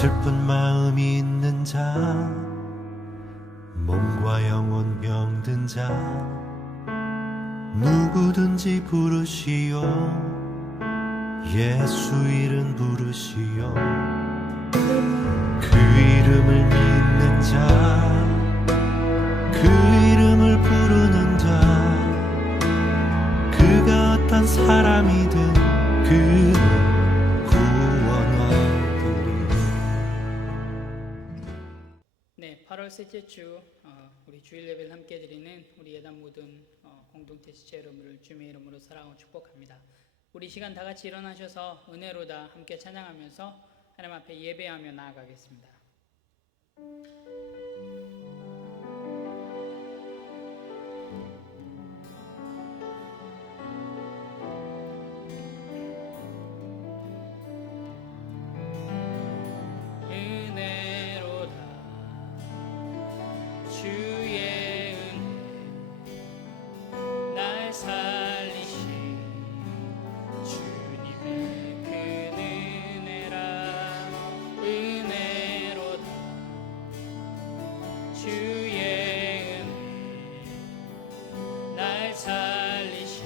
슬픈 마음이 있는 자, 몸과 영혼 병든 자, 누구든지 부르시오. 예수 이름 부르시오. 그 이름을 믿는 자, 그 이름을 부르는 자, 그가 어떤 사람이든 그는 구원하리니. 네, 8월 셋째 주 우리 주일 예배를 함께 드리는 우리 예단 모든 공동체 지체 여러분을 주님의 이름으로 사랑하고 축복합니다. 우리 시간 다 같이 일어나셔서 은혜로다 함께 찬양하면서 하나님 앞에 예배하며 나아가겠습니다. 은혜로다 주의 은혜 날 살리신 주님의 큰 은혜라. 은혜로다 주의 은혜 날 살리신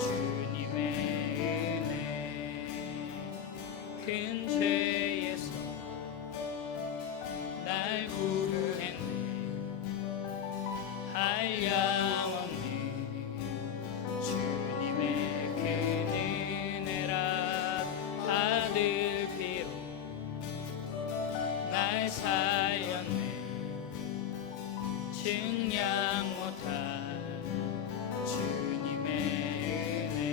주님의 은혜. 큰 죄에서 날 구했네. 한량없는 주님의 큰 은혜라. 아들 피로 날 살렸네. 증량 못할 주님의 은혜.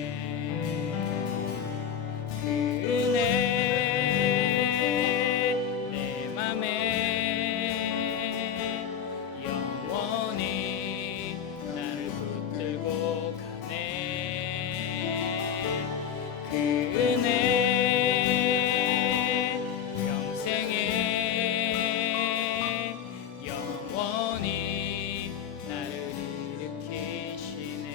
그 은혜 내 맘에 영원히 나를 붙들고 가네. 그 은혜 평생에 영원히 나를 일으키시네.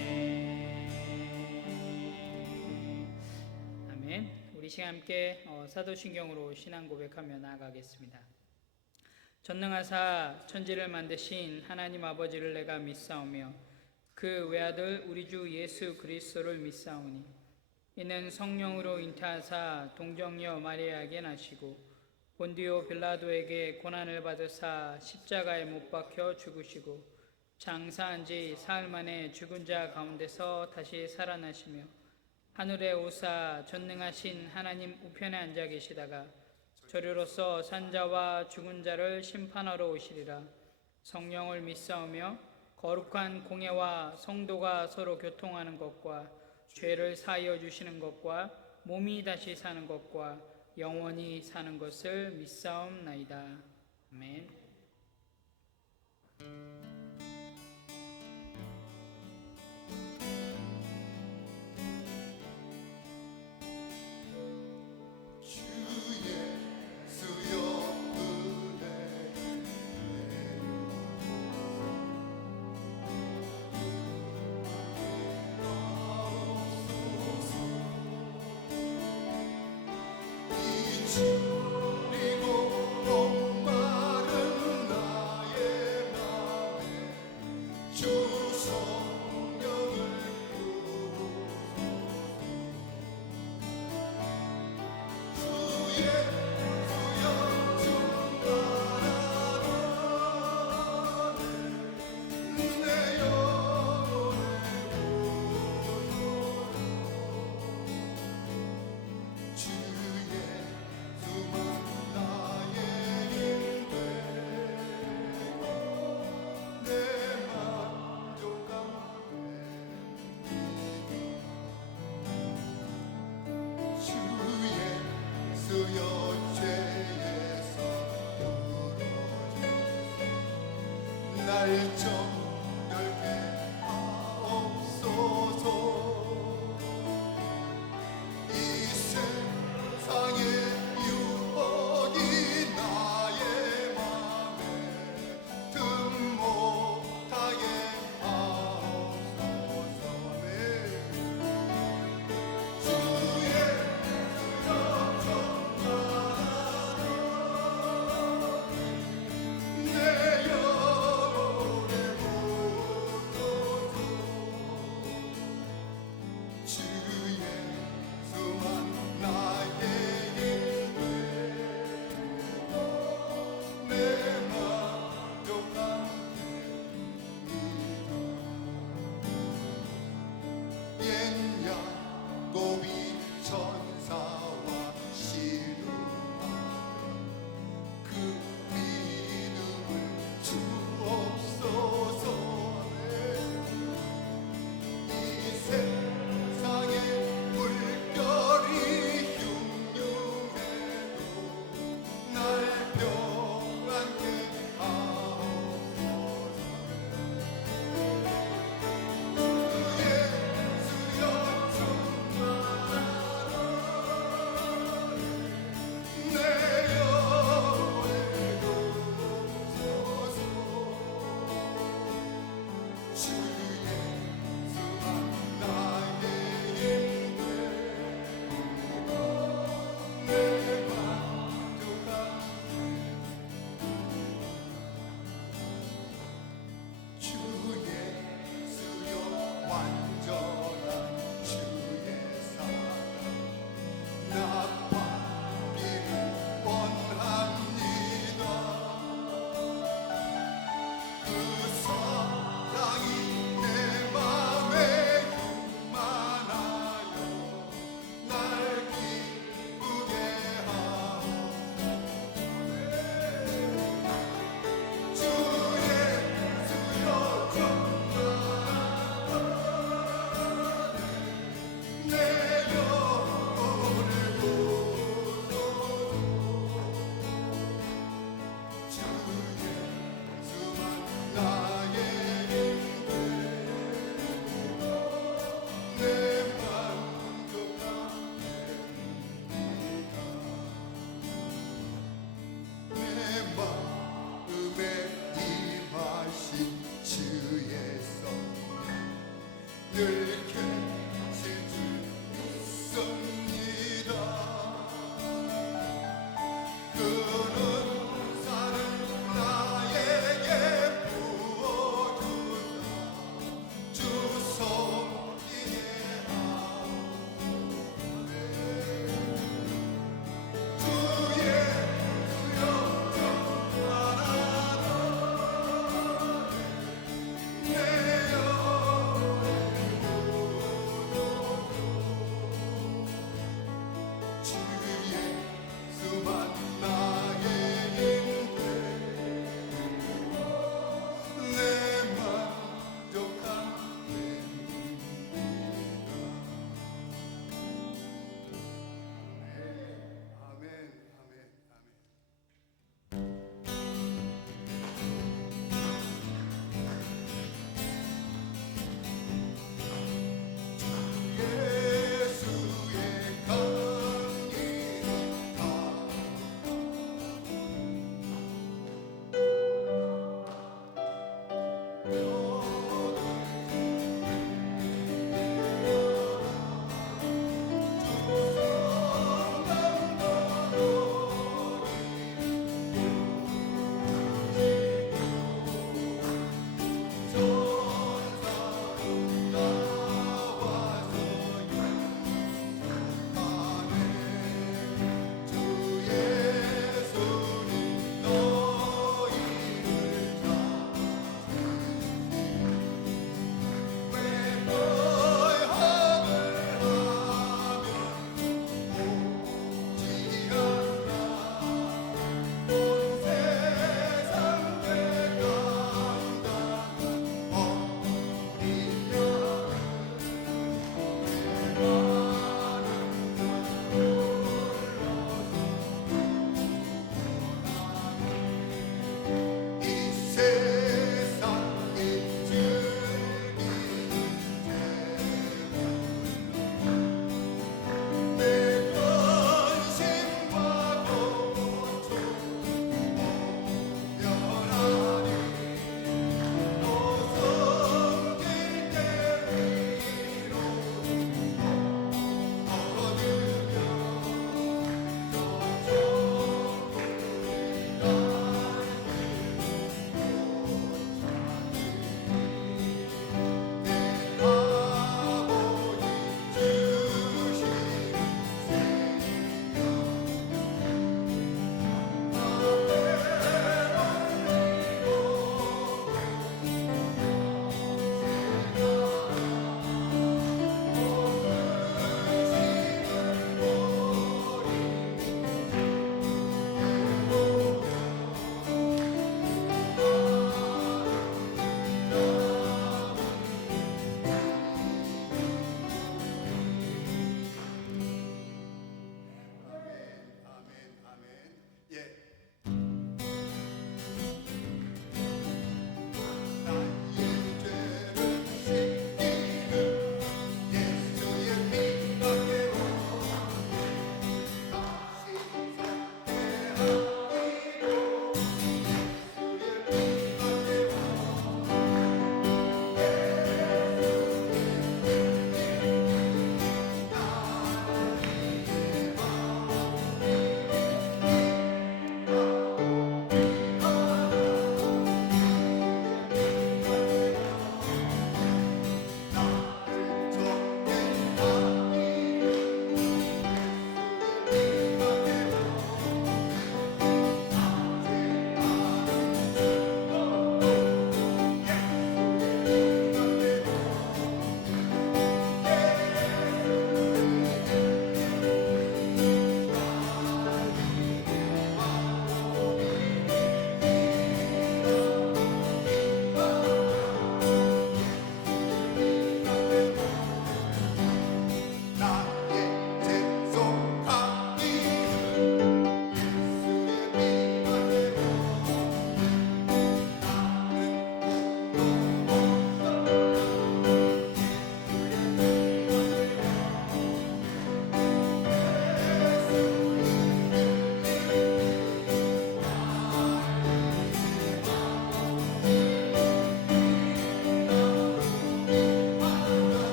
아멘. 우리 시간 함께 사도신경으로 신앙 고백하며 나아가겠습니다. 전능하사 천지를 만드신 하나님 아버지를 내가 믿사오며 그 외아들 우리 주 예수 그리스도를 믿사오니 이는 성령으로 잉태하사 동정녀 마리아에게 나시고 본디오 빌라도에게 고난을 받으사 십자가에 못 박혀 죽으시고 장사한 지 사흘 만에 죽은 자 가운데서 다시 살아나시며 하늘에 오사 전능하신 하나님 우편에 앉아 계시다가 저리로서 산자와 죽은 자를 심판하러 오시리라. 성령을 믿사오며 거룩한 공예와 성도가 서로 교통하는 것과 죄를 사하여 주시는 것과 몸이 다시 사는 것과 영원히 사는 것을 믿사옵나이다. 아멘.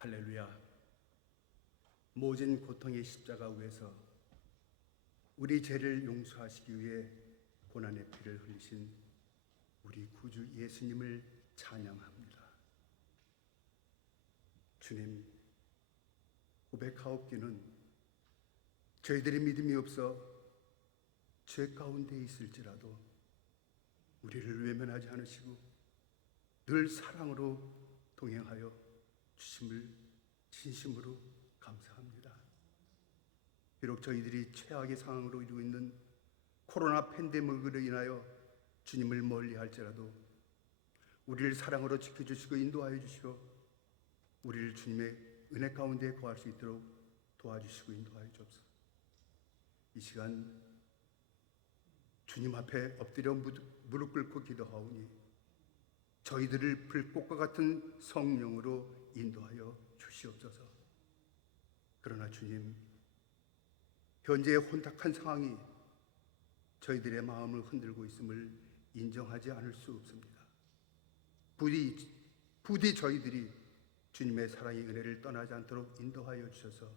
할렐루야. 모진 고통의 십자가 위에서 우리 죄를 용서하시기 위해 고난의 피를 흘리신 우리 구주 예수님을 찬양합니다. 주님, 고백하옵기는 저희들의 믿음이 없어 죄 가운데 있을지라도 우리를 외면하지 않으시고 늘 사랑으로 동행하여 주심을 진심으로 감사합니다. 비록 저희들이 최악의 상황으로 이루고 있는 코로나 팬데믹으로 인하여 주님을 멀리할지라도 우리를 사랑으로 지켜주시고 인도하여 주시고 우리를 주님의 은혜 가운데 거할 수 있도록 도와주시고 인도하여 주옵소서. 이 시간 주님 앞에 엎드려 무릎 꿇고 기도하오니 저희들을 불꽃과 같은 성령으로 인도하여 주시옵소서. 그러나 주님, 현재의 혼탁한 상황이 저희들의 마음을 흔들고 있음을 인정하지 않을 수 없습니다. 부디 저희들이 주님의 사랑의 은혜를 떠나지 않도록 인도하여 주셔서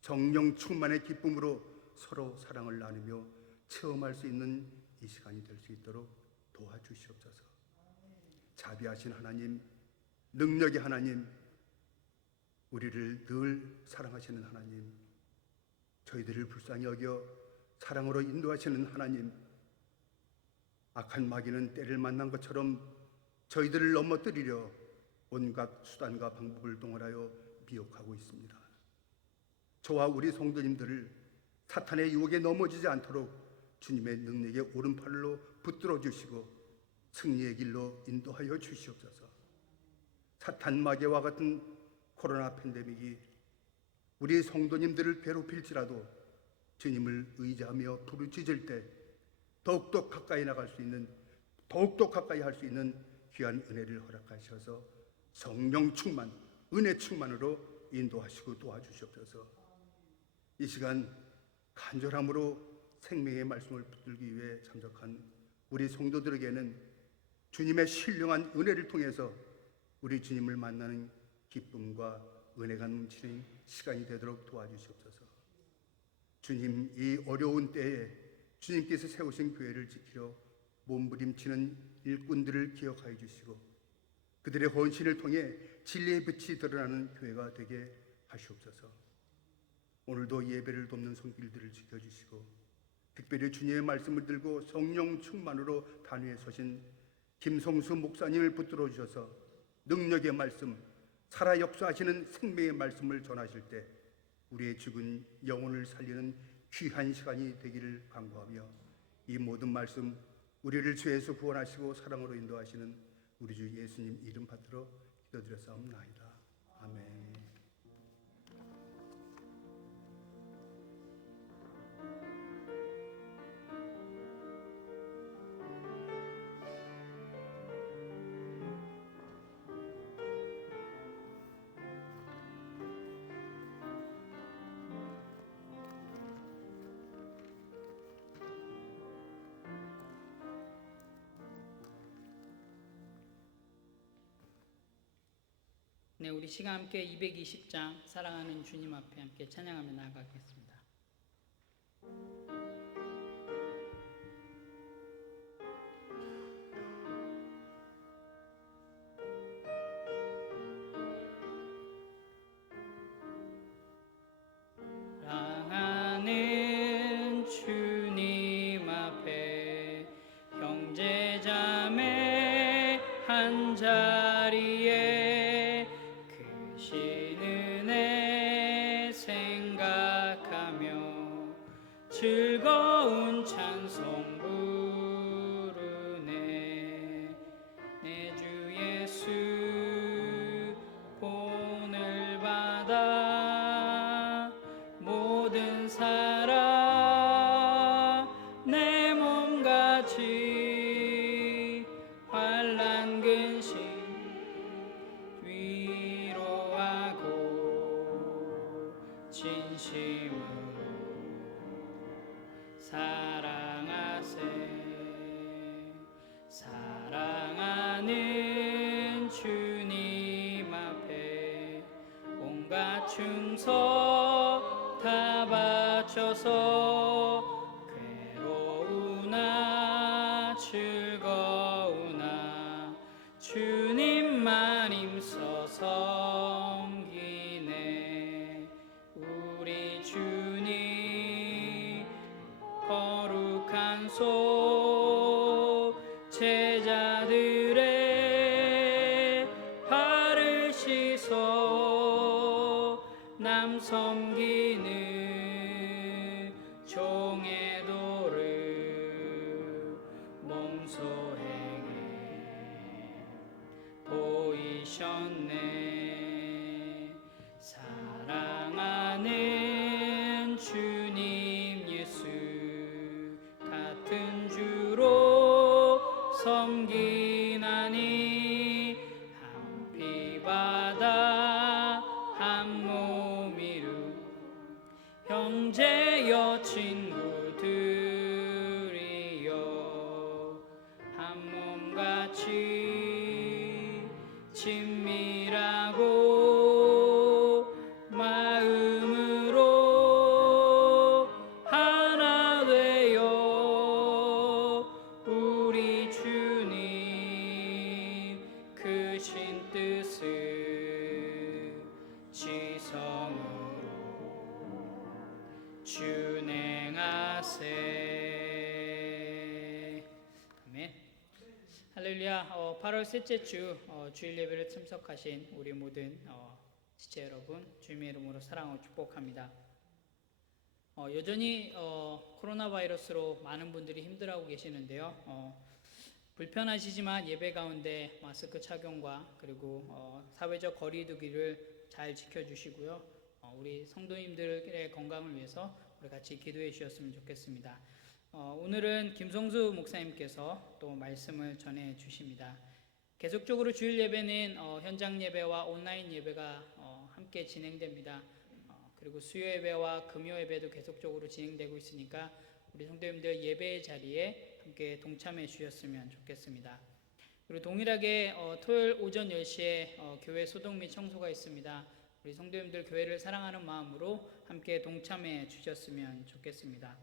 성령 충만의 기쁨으로 서로 사랑을 나누며 체험할 수 있는 이 시간이 될 수 있도록 도와주시옵소서. 자비하신 하나님, 능력의 하나님, 우리를 늘 사랑하시는 하나님, 저희들을 불쌍히 여겨 사랑으로 인도하시는 하나님, 악한 마귀는 때를 만난 것처럼 저희들을 넘어뜨리려 온갖 수단과 방법을 동원하여 미혹하고 있습니다. 저와 우리 성도님들을 사탄의 유혹에 넘어지지 않도록 주님의 능력의 오른팔로 붙들어 주시고 승리의 길로 인도하여 주시옵소서. 사탄 마귀와 같은 코로나 팬데믹이 우리 성도님들을 괴롭힐지라도 주님을 의지하며 부르짖을 때 더욱더 가까이 나갈 수 있는, 더욱더 가까이 할 수 있는 귀한 은혜를 허락하셔서 성령 충만, 은혜 충만으로 인도하시고 도와주시옵소서. 이 시간 간절함으로 생명의 말씀을 붙들기 위해 참석한 우리 성도들에게는 주님의 신령한 은혜를 통해서 우리 주님을 만나는 기쁨과 은혜가 넘치는 시간이 되도록 도와주시옵소서. 주님, 이 어려운 때에 주님께서 세우신 교회를 지키려 몸부림치는 일꾼들을 기억하여 주시고 그들의 헌신을 통해 진리의 빛이 드러나는 교회가 되게 하시옵소서. 오늘도 예배를 돕는 손길들을 지켜주시고 특별히 주님의 말씀을 들고 성령 충만으로 단위에 서신 김성수 목사님을 붙들어 주셔서 능력의 말씀, 살아 역사하시는 생명의 말씀을 전하실 때 우리의 죽은 영혼을 살리는 귀한 시간이 되기를 간구하며 이 모든 말씀 우리를 죄에서 구원하시고 사랑으로 인도하시는 우리 주 예수님 이름 받들어 기도드렸사옵나이다. 아멘. 네, 우리 시간 함께 220장 사랑하는 주님 앞에 함께 찬양하며 나아가겠습니다. 사랑하는 주님 앞에 형제자매 한 자리에 은혜 생각하며 즐거운 찬송 부르네. 내 주 예수 본을 받아 모든 사랑 내 몸같이 환난 근심 진심으로 사랑하세. 사랑하는 주님 앞에 온갖 충성 다 바쳐서 괴로우나 즐거우나 주님만 힘써 섬기네. 우리 주님 거룩한 손 제자들의 발을 씻어 남 섬기는 종의 도를 몸소 행해 보이셨네. 사랑하는 주님 예수 같은 주로 섬기나니 한 피바다 한 몸이루 형제여 친구들이여 한 몸같이 친밀하고 마음으로 하나 되어 우리 주님 크신 뜻을 지성으로 준행하세. 아멘. 할렐루야. 8월 셋째 주 주일 예배를 참석하신 우리 모든 지체 여러분 주님의 이름으로 사랑하고 축복합니다. 여전히 코로나 바이러스로 많은 분들이 힘들어하고 계시는데요. 불편하시지만 예배 가운데 마스크 착용과 그리고 사회적 거리 두기를 잘 지켜주시고요. 우리 성도님들의 건강을 위해서 우리 같이 기도해 주셨으면 좋겠습니다. 오늘은 김성수 목사님께서 또 말씀을 전해 주십니다. 계속적으로 주일 예배는 현장 예배와 온라인 예배가 함께 진행됩니다. 그리고 수요 예배와 금요 예배도 계속적으로 진행되고 있으니까 우리 성도님들 예배의 자리에 함께 동참해 주셨으면 좋겠습니다. 그리고 동일하게 토요일 오전 10시에 교회 소독 및 청소가 있습니다. 우리 성도님들 교회를 사랑하는 마음으로 함께 동참해 주셨으면 좋겠습니다.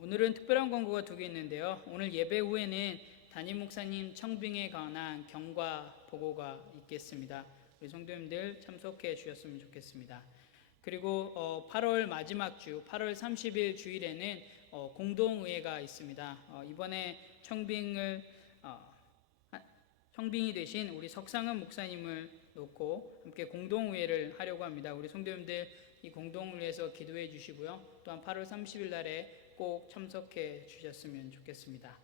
오늘은 특별한 광고가 2개 있는데요. 오늘 예배 후에는 담임 목사님 청빙에 관한 경과 보고가 있겠습니다. 우리 성도님들 참석해 주셨으면 좋겠습니다. 그리고 8월 마지막 주 8월 30일 주일에는 공동의회가 있습니다. 이번에 청빙이 되신 우리 석상은 목사님을 놓고 함께 공동의회를 하려고 합니다. 우리 성도님들 이 공동의회에서 기도해 주시고요. 또한 8월 30일 날에 꼭 참석해 주셨으면 좋겠습니다.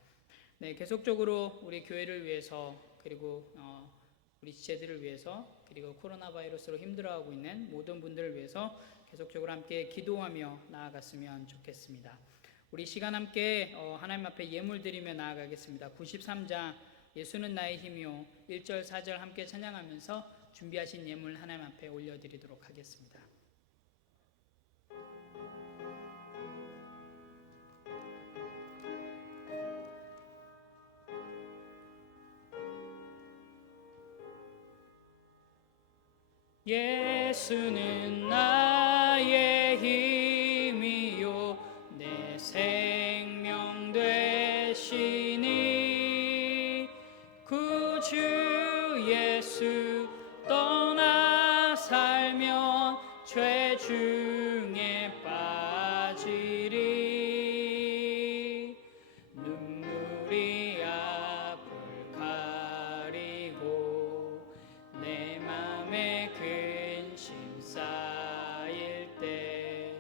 네, 계속적으로 우리 교회를 위해서 그리고 우리 지체들을 위해서 그리고 코로나 바이러스로 힘들어하고 있는 모든 분들을 위해서 계속적으로 함께 기도하며 나아갔으면 좋겠습니다. 우리 시간 함께 하나님 앞에 예물 드리며 나아가겠습니다. 93장 예수는 나의 힘이요 1절 4절 함께 찬양하면서 준비하신 예물 하나님 앞에 올려드리도록 하겠습니다. 예수는 나의 힘이요 내 생명 되시니 구주 예수 떠나 살면 죄 중에 빠지리 눈물이 앞을 가리고 내 맘에 근심 쌓일 때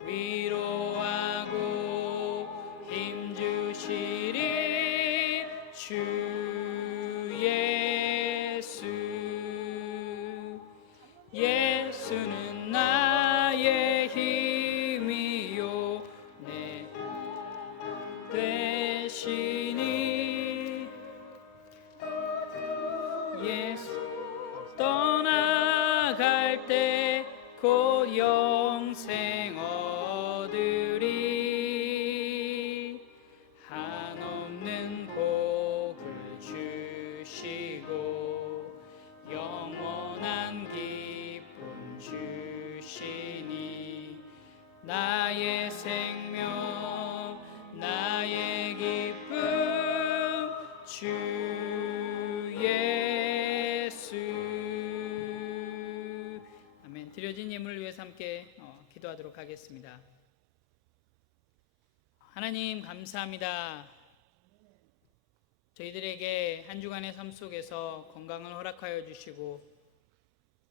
위로하고 힘주시리 주 예수는 나의 힘이요 내 되시니 예수 떠나갈 때 곧 영생 얻으리 한없는 복을 주시고 영원한 기쁨 주시니 나의 생명 나의 기쁨 주 예수. 아멘. 드려진 예물을 위해서 함께 기도하도록 하겠습니다. 하나님 감사합니다. 저희들에게 한 주간의 삶 속에서 건강을 허락하여 주시고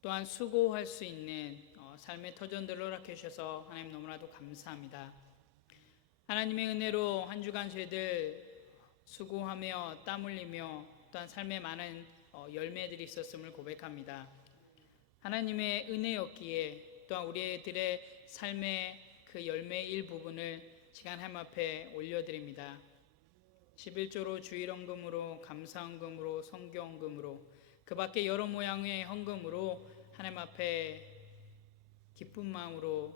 또한 수고할 수 있는 삶의 터전들을 허락해 주셔서 하나님 너무나도 감사합니다. 하나님의 은혜로 한 주간 저희들 수고하며 땀 흘리며 또한 삶에 많은 열매들이 있었음을 고백합니다. 하나님의 은혜였기에 또한 우리들의 삶의 그 열매의 일부분을 시간 하나님 앞에 올려드립니다. 11조로 주일헌금으로 감사헌금으로 성교헌금으로 그 밖에 여러 모양의 헌금으로 하나님 앞에 기쁜 마음으로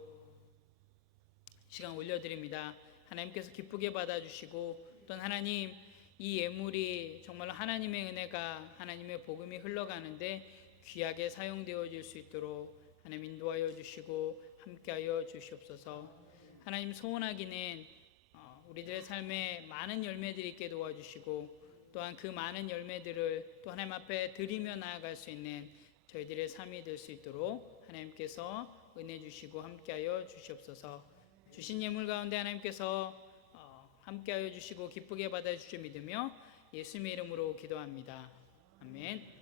시간 올려드립니다. 하나님께서 기쁘게 받아주시고 또한 하나님 이 예물이 정말로 하나님의 은혜가 하나님의 복음이 흘러가는데 귀하게 사용되어질 수 있도록 하나님 인도하여 주시고 함께하여 주시옵소서. 하나님 소원하기는 우리들의 삶에 많은 열매들이 있게 도와주시고 또한 그 많은 열매들을 또 하나님 앞에 드리며 나아갈 수 있는 저희들의 삶이 될 수 있도록 하나님께서 은혜 주시고 함께하여 주시옵소서. 주신 예물 가운데 하나님께서 함께하여 주시고 기쁘게 받아주실 믿으며 예수님의 이름으로 기도합니다. 아멘.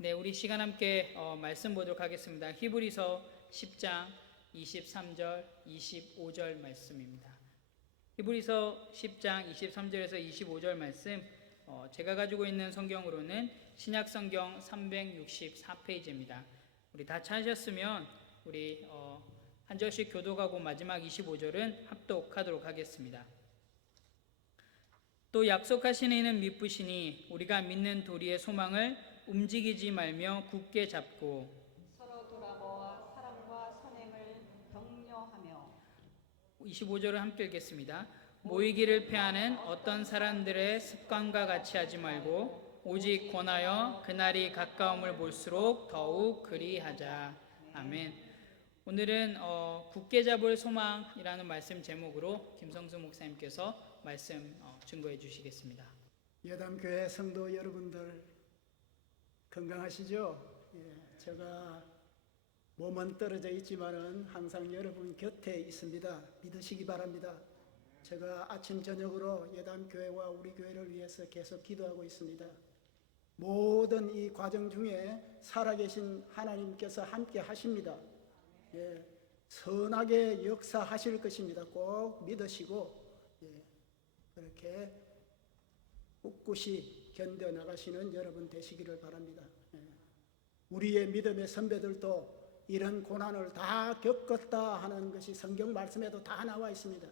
네, 우리 시간 함께 말씀 보도록 하겠습니다. 히브리서 10장 23절 25절 말씀입니다. 히브리서 10장 23절에서 25절 말씀 제가 가지고 있는 성경으로는 신약 성경 364페이지입니다. 우리 다 찾으셨으면 우리 한 절씩 교독하고 마지막 25절은 합독하도록 하겠습니다. 또 약속하신 이는 미쁘시니 우리가 믿는 도리의 소망을 움직이지 말며 굳게 잡고 서로 돌아보아 사랑과 선행을 격려하며 25절을 함께 읽겠습니다. 모이기를 패하는 어떤 사람들의 습관과 같이 하지 말고 오직 권하여 그날이 가까움을 볼수록 더욱 그리하자. 아멘. 오늘은 굳게 잡을 소망이라는 말씀 제목으로 김성수 목사님께서 말씀 증거해 주시겠습니다. 예담교회 성도 여러분들 건강하시죠? 제가 몸은 떨어져 있지만은 항상 여러분 곁에 있습니다. 믿으시기 바랍니다. 제가 아침 저녁으로 예담교회와 우리 교회를 위해서 계속 기도하고 있습니다. 모든 이 과정 중에 살아계신 하나님께서 함께 하십니다. 선하게 역사하실 것입니다. 꼭 믿으시고 그렇게 꿋꿋이 견뎌나가시는 여러분 되시기를 바랍니다. 우리의 믿음의 선배들도 이런 고난을 다 겪었다 하는 것이 성경 말씀에도 다 나와 있습니다.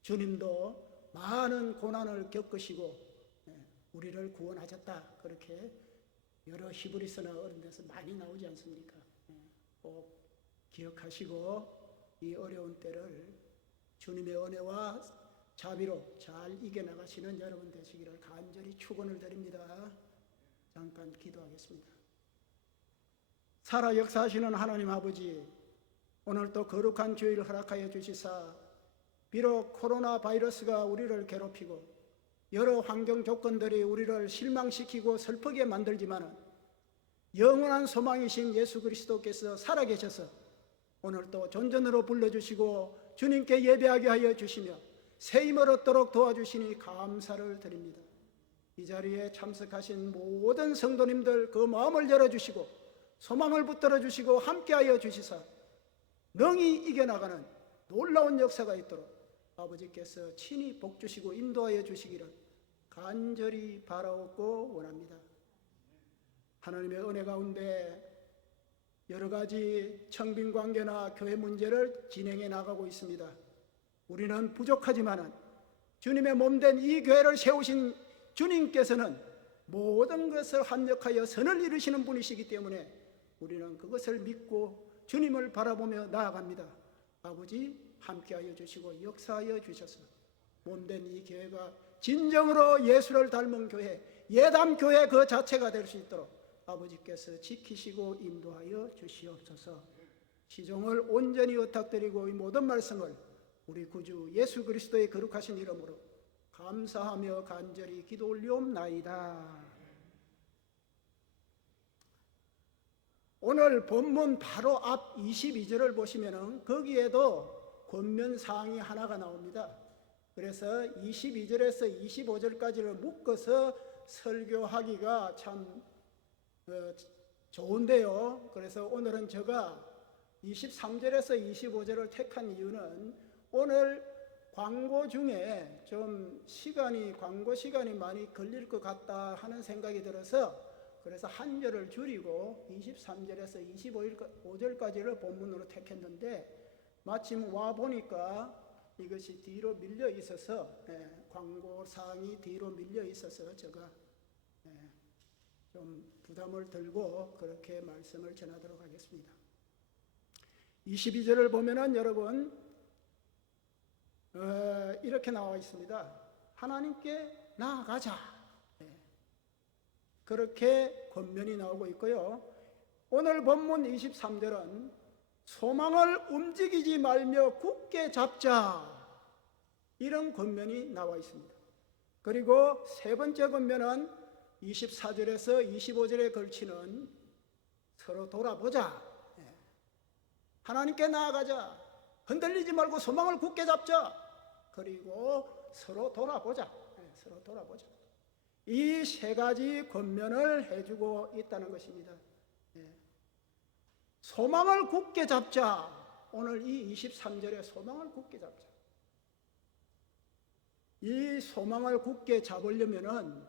주님도 많은 고난을 겪으시고 우리를 구원하셨다, 그렇게 여러 히브리서나 어른 데서 많이 나오지 않습니까? 꼭 기억하시고 이 어려운 때를 주님의 은혜와 자비로 잘 이겨나가시는 여러분 되시기를 간절히 축원을 드립니다. 잠깐 기도하겠습니다. 살아 역사하시는 하나님 아버지, 오늘 또 거룩한 주일을 허락하여 주시사 비록 코로나 바이러스가 우리를 괴롭히고 여러 환경 조건들이 우리를 실망시키고 슬프게 만들지만 영원한 소망이신 예수 그리스도께서 살아계셔서 오늘 또 존전으로 불러주시고 주님께 예배하게 하여 주시며 새 힘을 얻도록 도와주시니 감사를 드립니다. 이 자리에 참석하신 모든 성도님들 그 마음을 열어주시고 소망을 붙들어 주시고 함께하여 주시사 능히 이겨나가는 놀라운 역사가 있도록 아버지께서 친히 복주시고 인도하여 주시기를 간절히 바라옵고 원합니다. 하나님의 은혜 가운데 여러 가지 청빈관계나 교회 문제를 진행해 나가고 있습니다. 우리는 부족하지만 주님의 몸된 이 교회를 세우신 주님께서는 모든 것을 합력하여 선을 이루시는 분이시기 때문에 우리는 그것을 믿고 주님을 바라보며 나아갑니다. 아버지 함께하여 주시고 역사하여 주셔서 몸된 이 교회가 진정으로 예수를 닮은 교회, 예담교회 그 자체가 될 수 있도록 아버지께서 지키시고 인도하여 주시옵소서. 시종을 온전히 의탁드리고 이 모든 말씀을 우리 구주 예수 그리스도의 거룩하신 이름으로 감사하며 간절히 기도 올리옵나이다. 오늘 본문 바로 앞 22절을 보시면은 거기에도 권면 사항이 하나가 나옵니다. 그래서 22절에서 25절까지를 묶어서 설교하기가 참 좋은데요. 그래서 오늘은 제가 23절에서 25절을 택한 이유는 오늘 광고 중에 좀 광고 시간이 많이 걸릴 것 같다 하는 생각이 들어서 그래서 한 절을 줄이고 23절에서 25절까지를 본문으로 택했는데 마침 와 보니까 이것이 뒤로 밀려 있어서 광고 사항이 뒤로 밀려 있어서 제가 좀 부담을 들고 그렇게 말씀을 전하도록 하겠습니다. 22절을 보면은 여러분 이렇게 나와 있습니다. 하나님께 나아가자. 그렇게 권면이 나오고 있고요. 오늘 본문 23절은 소망을 움직이지 말며 굳게 잡자, 이런 권면이 나와 있습니다. 그리고 세 번째 권면은 24절에서 25절에 걸치는 서로 돌아보자, 하나님께 나아가자, 흔들리지 말고 소망을 굳게 잡자, 그리고 서로 돌아보자, 서로 돌아보자. 이 세 가지 권면을 해주고 있다는 것입니다. 소망을 굳게 잡자. 오늘 이 23절에 소망을 굳게 잡자. 이 소망을 굳게 잡으려면은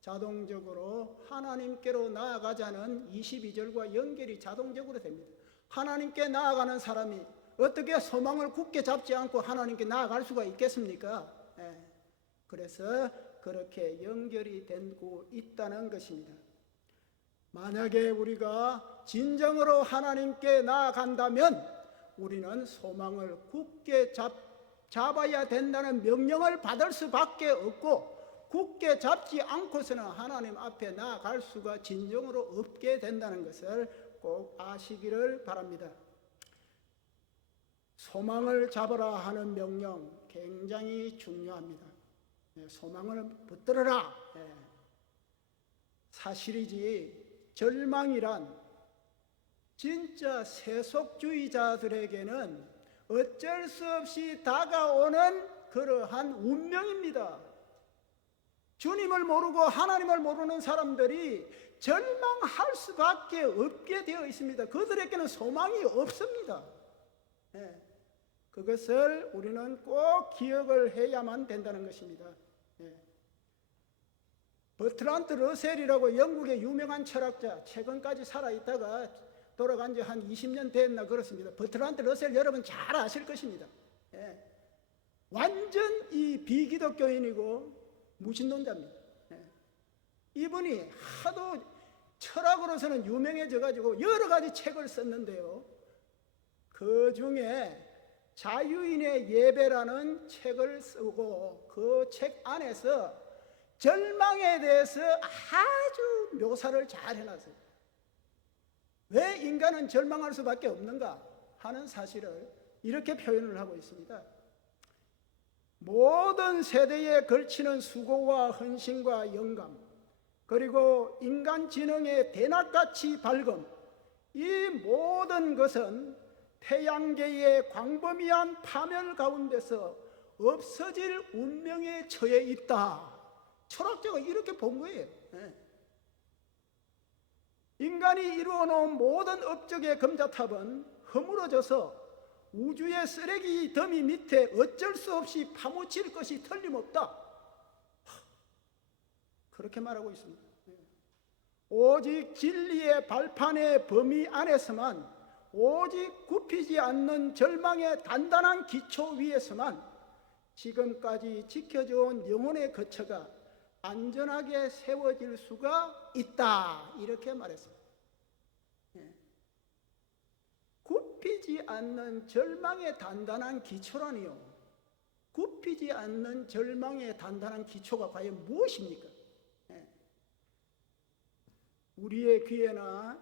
자동적으로 하나님께로 나아가자는 22절과 연결이 자동적으로 됩니다. 하나님께 나아가는 사람이 어떻게 소망을 굳게 잡지 않고 하나님께 나아갈 수가 있겠습니까? 그래서 그렇게 연결이 되고 있다는 것입니다. 만약에 우리가 진정으로 하나님께 나아간다면 우리는 소망을 굳게 잡아야 된다는 명령을 받을 수밖에 없고, 굳게 잡지 않고서는 하나님 앞에 나아갈 수가 진정으로 없게 된다는 것을 꼭 아시기를 바랍니다. 소망을 잡아라 하는 명령 굉장히 중요합니다. 소망을 붙들어라. 사실이지 절망이란 진짜 세속주의자들에게는 어쩔 수 없이 다가오는 그러한 운명입니다. 주님을 모르고 하나님을 모르는 사람들이 절망할 수밖에 없게 되어 있습니다. 그들에게는 소망이 없습니다. 그것을 우리는 꼭 기억을 해야만 된다는 것입니다. 버트란트 러셀이라고 영국의 유명한 철학자, 최근까지 살아있다가 돌아간 지 한 20년 됐나 그렇습니다. 버트란트 러셀 여러분 잘 아실 것입니다. 완전 이 비기독교인이고 무신론자입니다. 이분이 하도 철학으로서는 유명해져 가지고 여러 가지 책을 썼는데요. 그 중에 자유인의 예배라는 책을 쓰고 그 책 안에서 절망에 대해서 아주 묘사를 잘 해놨어요. 왜 인간은 절망할 수밖에 없는가 하는 사실을 이렇게 표현을 하고 있습니다. 모든 세대에 걸치는 수고와 헌신과 영감, 그리고 인간 지능의 대낮같이 밝음, 이 모든 것은 태양계의 광범위한 파멸 가운데서 없어질 운명에 처해 있다. 철학자가 이렇게 본 거예요. 인간이 이루어 놓은 모든 업적의 금자탑은 허물어져서 우주의 쓰레기 더미 밑에 어쩔 수 없이 파묻힐 것이 틀림없다. 그렇게 말하고 있습니다. 오직 진리의 발판의 범위 안에서만, 오직 굽히지 않는 절망의 단단한 기초 위에서만 지금까지 지켜져온 영혼의 거처가 안전하게 세워질 수가 있다. 이렇게 말했습니다. 굽히지 않는 절망의 단단한 기초라니요. 굽히지 않는 절망의 단단한 기초가 과연 무엇입니까? 우리의 귀에나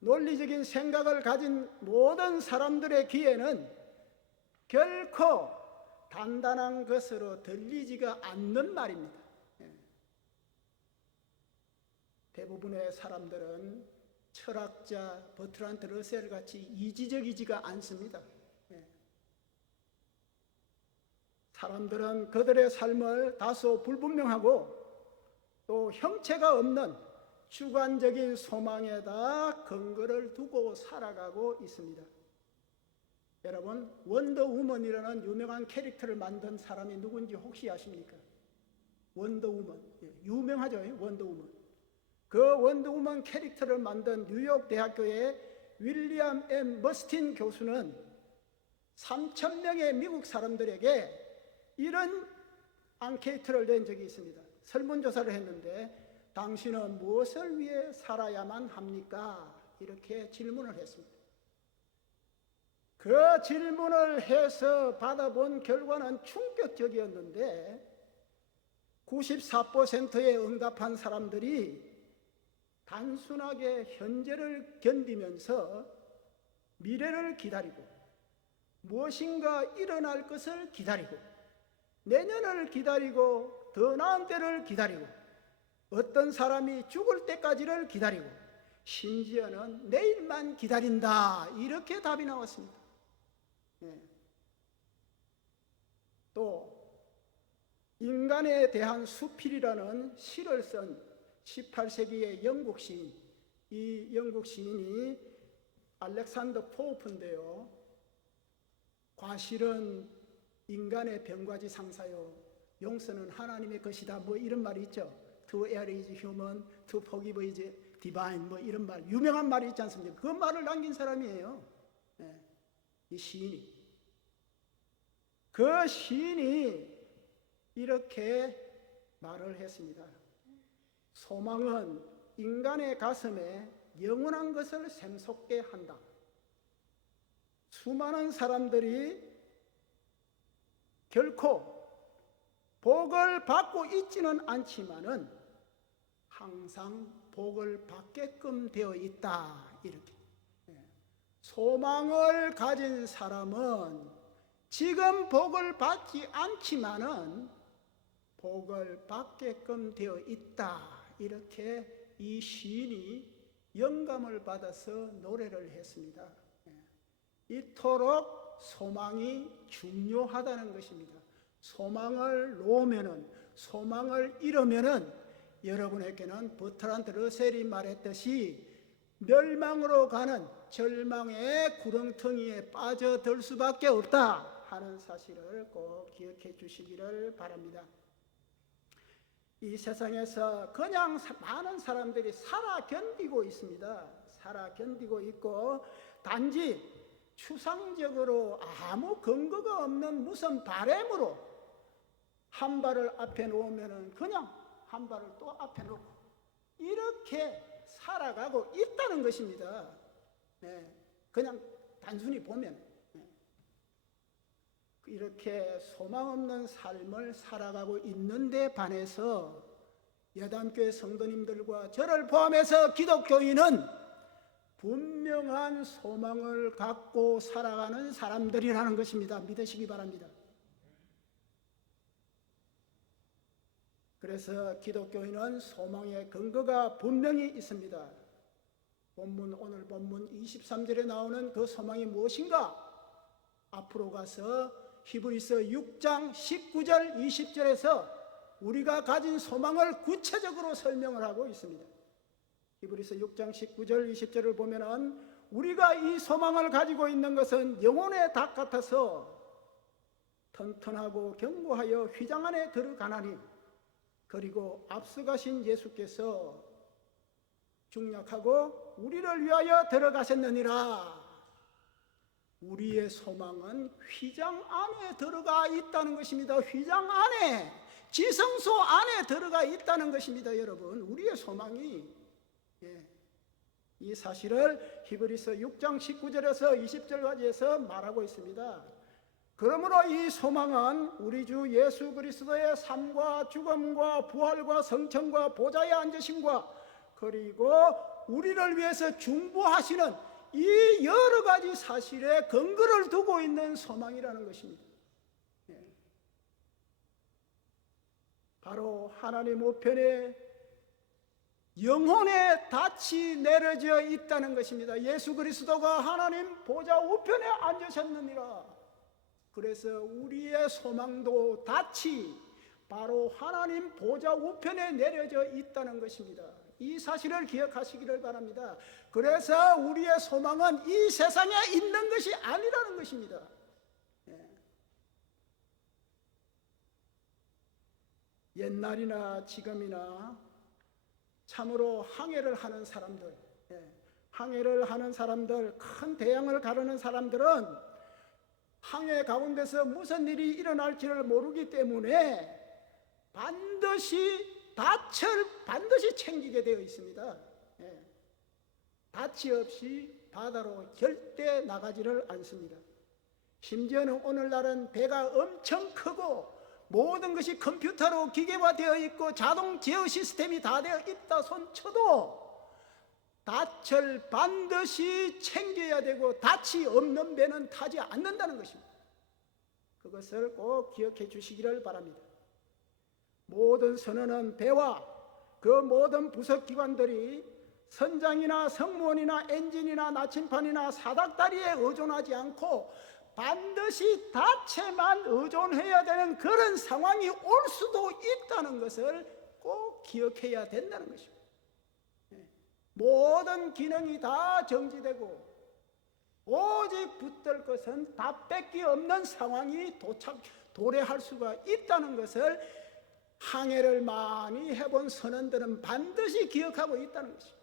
논리적인 생각을 가진 모든 사람들의 귀에는 결코 단단한 것으로 들리지가 않는 말입니다. 대부분의 사람들은 철학자 버트란트 러셀 같이 이지적이지가 않습니다. 사람들은 그들의 삶을 다소 불분명하고 또 형체가 없는 주관적인 소망에다 근거를 두고 살아가고 있습니다. 여러분, 원더우먼이라는 유명한 캐릭터를 만든 사람이 누군지 혹시 아십니까? 원더우먼, 유명하죠, 원더우먼. 그 원더우먼 캐릭터를 만든 뉴욕 대학교의 윌리엄 M. 머스틴 교수는 3,000명의 미국 사람들에게 이런 앙케이트를 낸 적이 있습니다. 설문조사를 했는데 당신은 무엇을 위해 살아야만 합니까? 이렇게 질문을 했습니다. 그 질문을 해서 받아본 결과는 충격적이었는데 94%의 응답한 사람들이 단순하게 현재를 견디면서 미래를 기다리고 무엇인가 일어날 것을 기다리고 내년을 기다리고 더 나은 때를 기다리고 어떤 사람이 죽을 때까지를 기다리고 심지어는 내일만 기다린다. 이렇게 답이 나왔습니다. 또 인간에 대한 수필이라는 시를 쓴 18세기의 영국 시인, 이 영국 시인이 알렉산더 포프인데요. 과실은 인간의 병과지 상사요, 용서는 하나님의 것이다. 뭐 이런 말이 있죠. To err is human, to forgive is divine. 뭐 이런 말, 유명한 말이 있지 않습니까? 그 말을 남긴 사람이에요. 이 시인이. 그 시인이 이렇게 말을 했습니다. 소망은 인간의 가슴에 영원한 것을 샘솟게 한다. 수많은 사람들이 결코 복을 받고 있지는 않지만은 항상 복을 받게끔 되어 있다. 이렇게. 소망을 가진 사람은 지금 복을 받지 않지만은 복을 받게끔 되어 있다. 이렇게 이 시인이 영감을 받아서 노래를 했습니다. 이토록 소망이 중요하다는 것입니다. 소망을 놓으면은, 소망을 잃으면은 여러분에게는 버트란드 러셀이 말했듯이 멸망으로 가는 절망의 구렁텅이에 빠져들 수밖에 없다 하는 사실을 꼭 기억해 주시기를 바랍니다. 이 세상에서 그냥 많은 사람들이 살아 견디고 있습니다. 살아 견디고 있고 단지 추상적으로 아무 근거가 없는 무슨 바램으로 한 발을 앞에 놓으면은 그냥 한 발을 또 앞에 놓고 이렇게 살아가고 있다는 것입니다. 그냥 단순히 보면 이렇게 소망 없는 삶을 살아가고 있는데 반해서 여담교회 성도님들과 저를 포함해서 기독교인은 분명한 소망을 갖고 살아가는 사람들이라는 것입니다. 믿으시기 바랍니다. 그래서 기독교인은 소망의 근거가 분명히 있습니다. 오늘 본문 23절에 나오는 그 소망이 무엇인가? 앞으로 가서 히브리서 6장 19절 20절에서 우리가 가진 소망을 구체적으로 설명을 하고 있습니다. 히브리서 6장 19절 20절을 보면은 우리가 이 소망을 가지고 있는 것은 영혼의 닭 같아서 튼튼하고 견고하여 휘장 안에 들어가나니 그리고 앞서가신 예수께서 중약하고 우리를 위하여 들어가셨느니라. 우리의 소망은 휘장 안에 들어가 있다는 것입니다. 휘장 안에, 지성소 안에 들어가 있다는 것입니다. 여러분, 우리의 소망이 이 사실을 히브리서 6장 19절에서 20절까지에서 말하고 있습니다. 그러므로 이 소망은 우리 주 예수 그리스도의 삶과 죽음과 부활과 성천과 보좌에 앉으심과 그리고 우리를 위해서 중보하시는 이 여러 가지 사실에 근거를 두고 있는 소망이라는 것입니다. 바로 하나님 우편에 영혼의 닻이 내려져 있다는 것입니다. 예수 그리스도가 하나님 보좌 우편에 앉으셨느니라. 그래서 우리의 소망도 닻이 바로 하나님 보좌 우편에 내려져 있다는 것입니다. 이 사실을 기억하시기를 바랍니다. 그래서 우리의 소망은 이 세상에 있는 것이 아니라는 것입니다. 옛날이나 지금이나 참으로 항해를 하는 사람들, 항해를 하는 사람들, 큰 대양을 가르는 사람들은 항해 가운데서 무슨 일이 일어날지를 모르기 때문에 반드시 닻을 반드시 챙기게 되어 있습니다. 닻이 없이 바다로 절대 나가지를 않습니다. 심지어는 오늘날은 배가 엄청 크고 모든 것이 컴퓨터로 기계화되어 있고 자동 제어 시스템이 다 되어 있다 손쳐도 닻을 반드시 챙겨야 되고 닻이 없는 배는 타지 않는다는 것입니다. 그것을 꼭 기억해 주시기를 바랍니다. 모든 선원은 배와 그 모든 부속기관들이 선장이나 승무원이나 엔진이나 나침판이나 사닥다리에 의존하지 않고 반드시 닻에만 의존해야 되는 그런 상황이 올 수도 있다는 것을 꼭 기억해야 된다는 것입니다. 모든 기능이 다 정지되고 오직 붙들 것은 다 뺏기 없는 상황이 도래할 수가 있다는 것을 항해를 많이 해본 선원들은 반드시 기억하고 있다는 것입니다.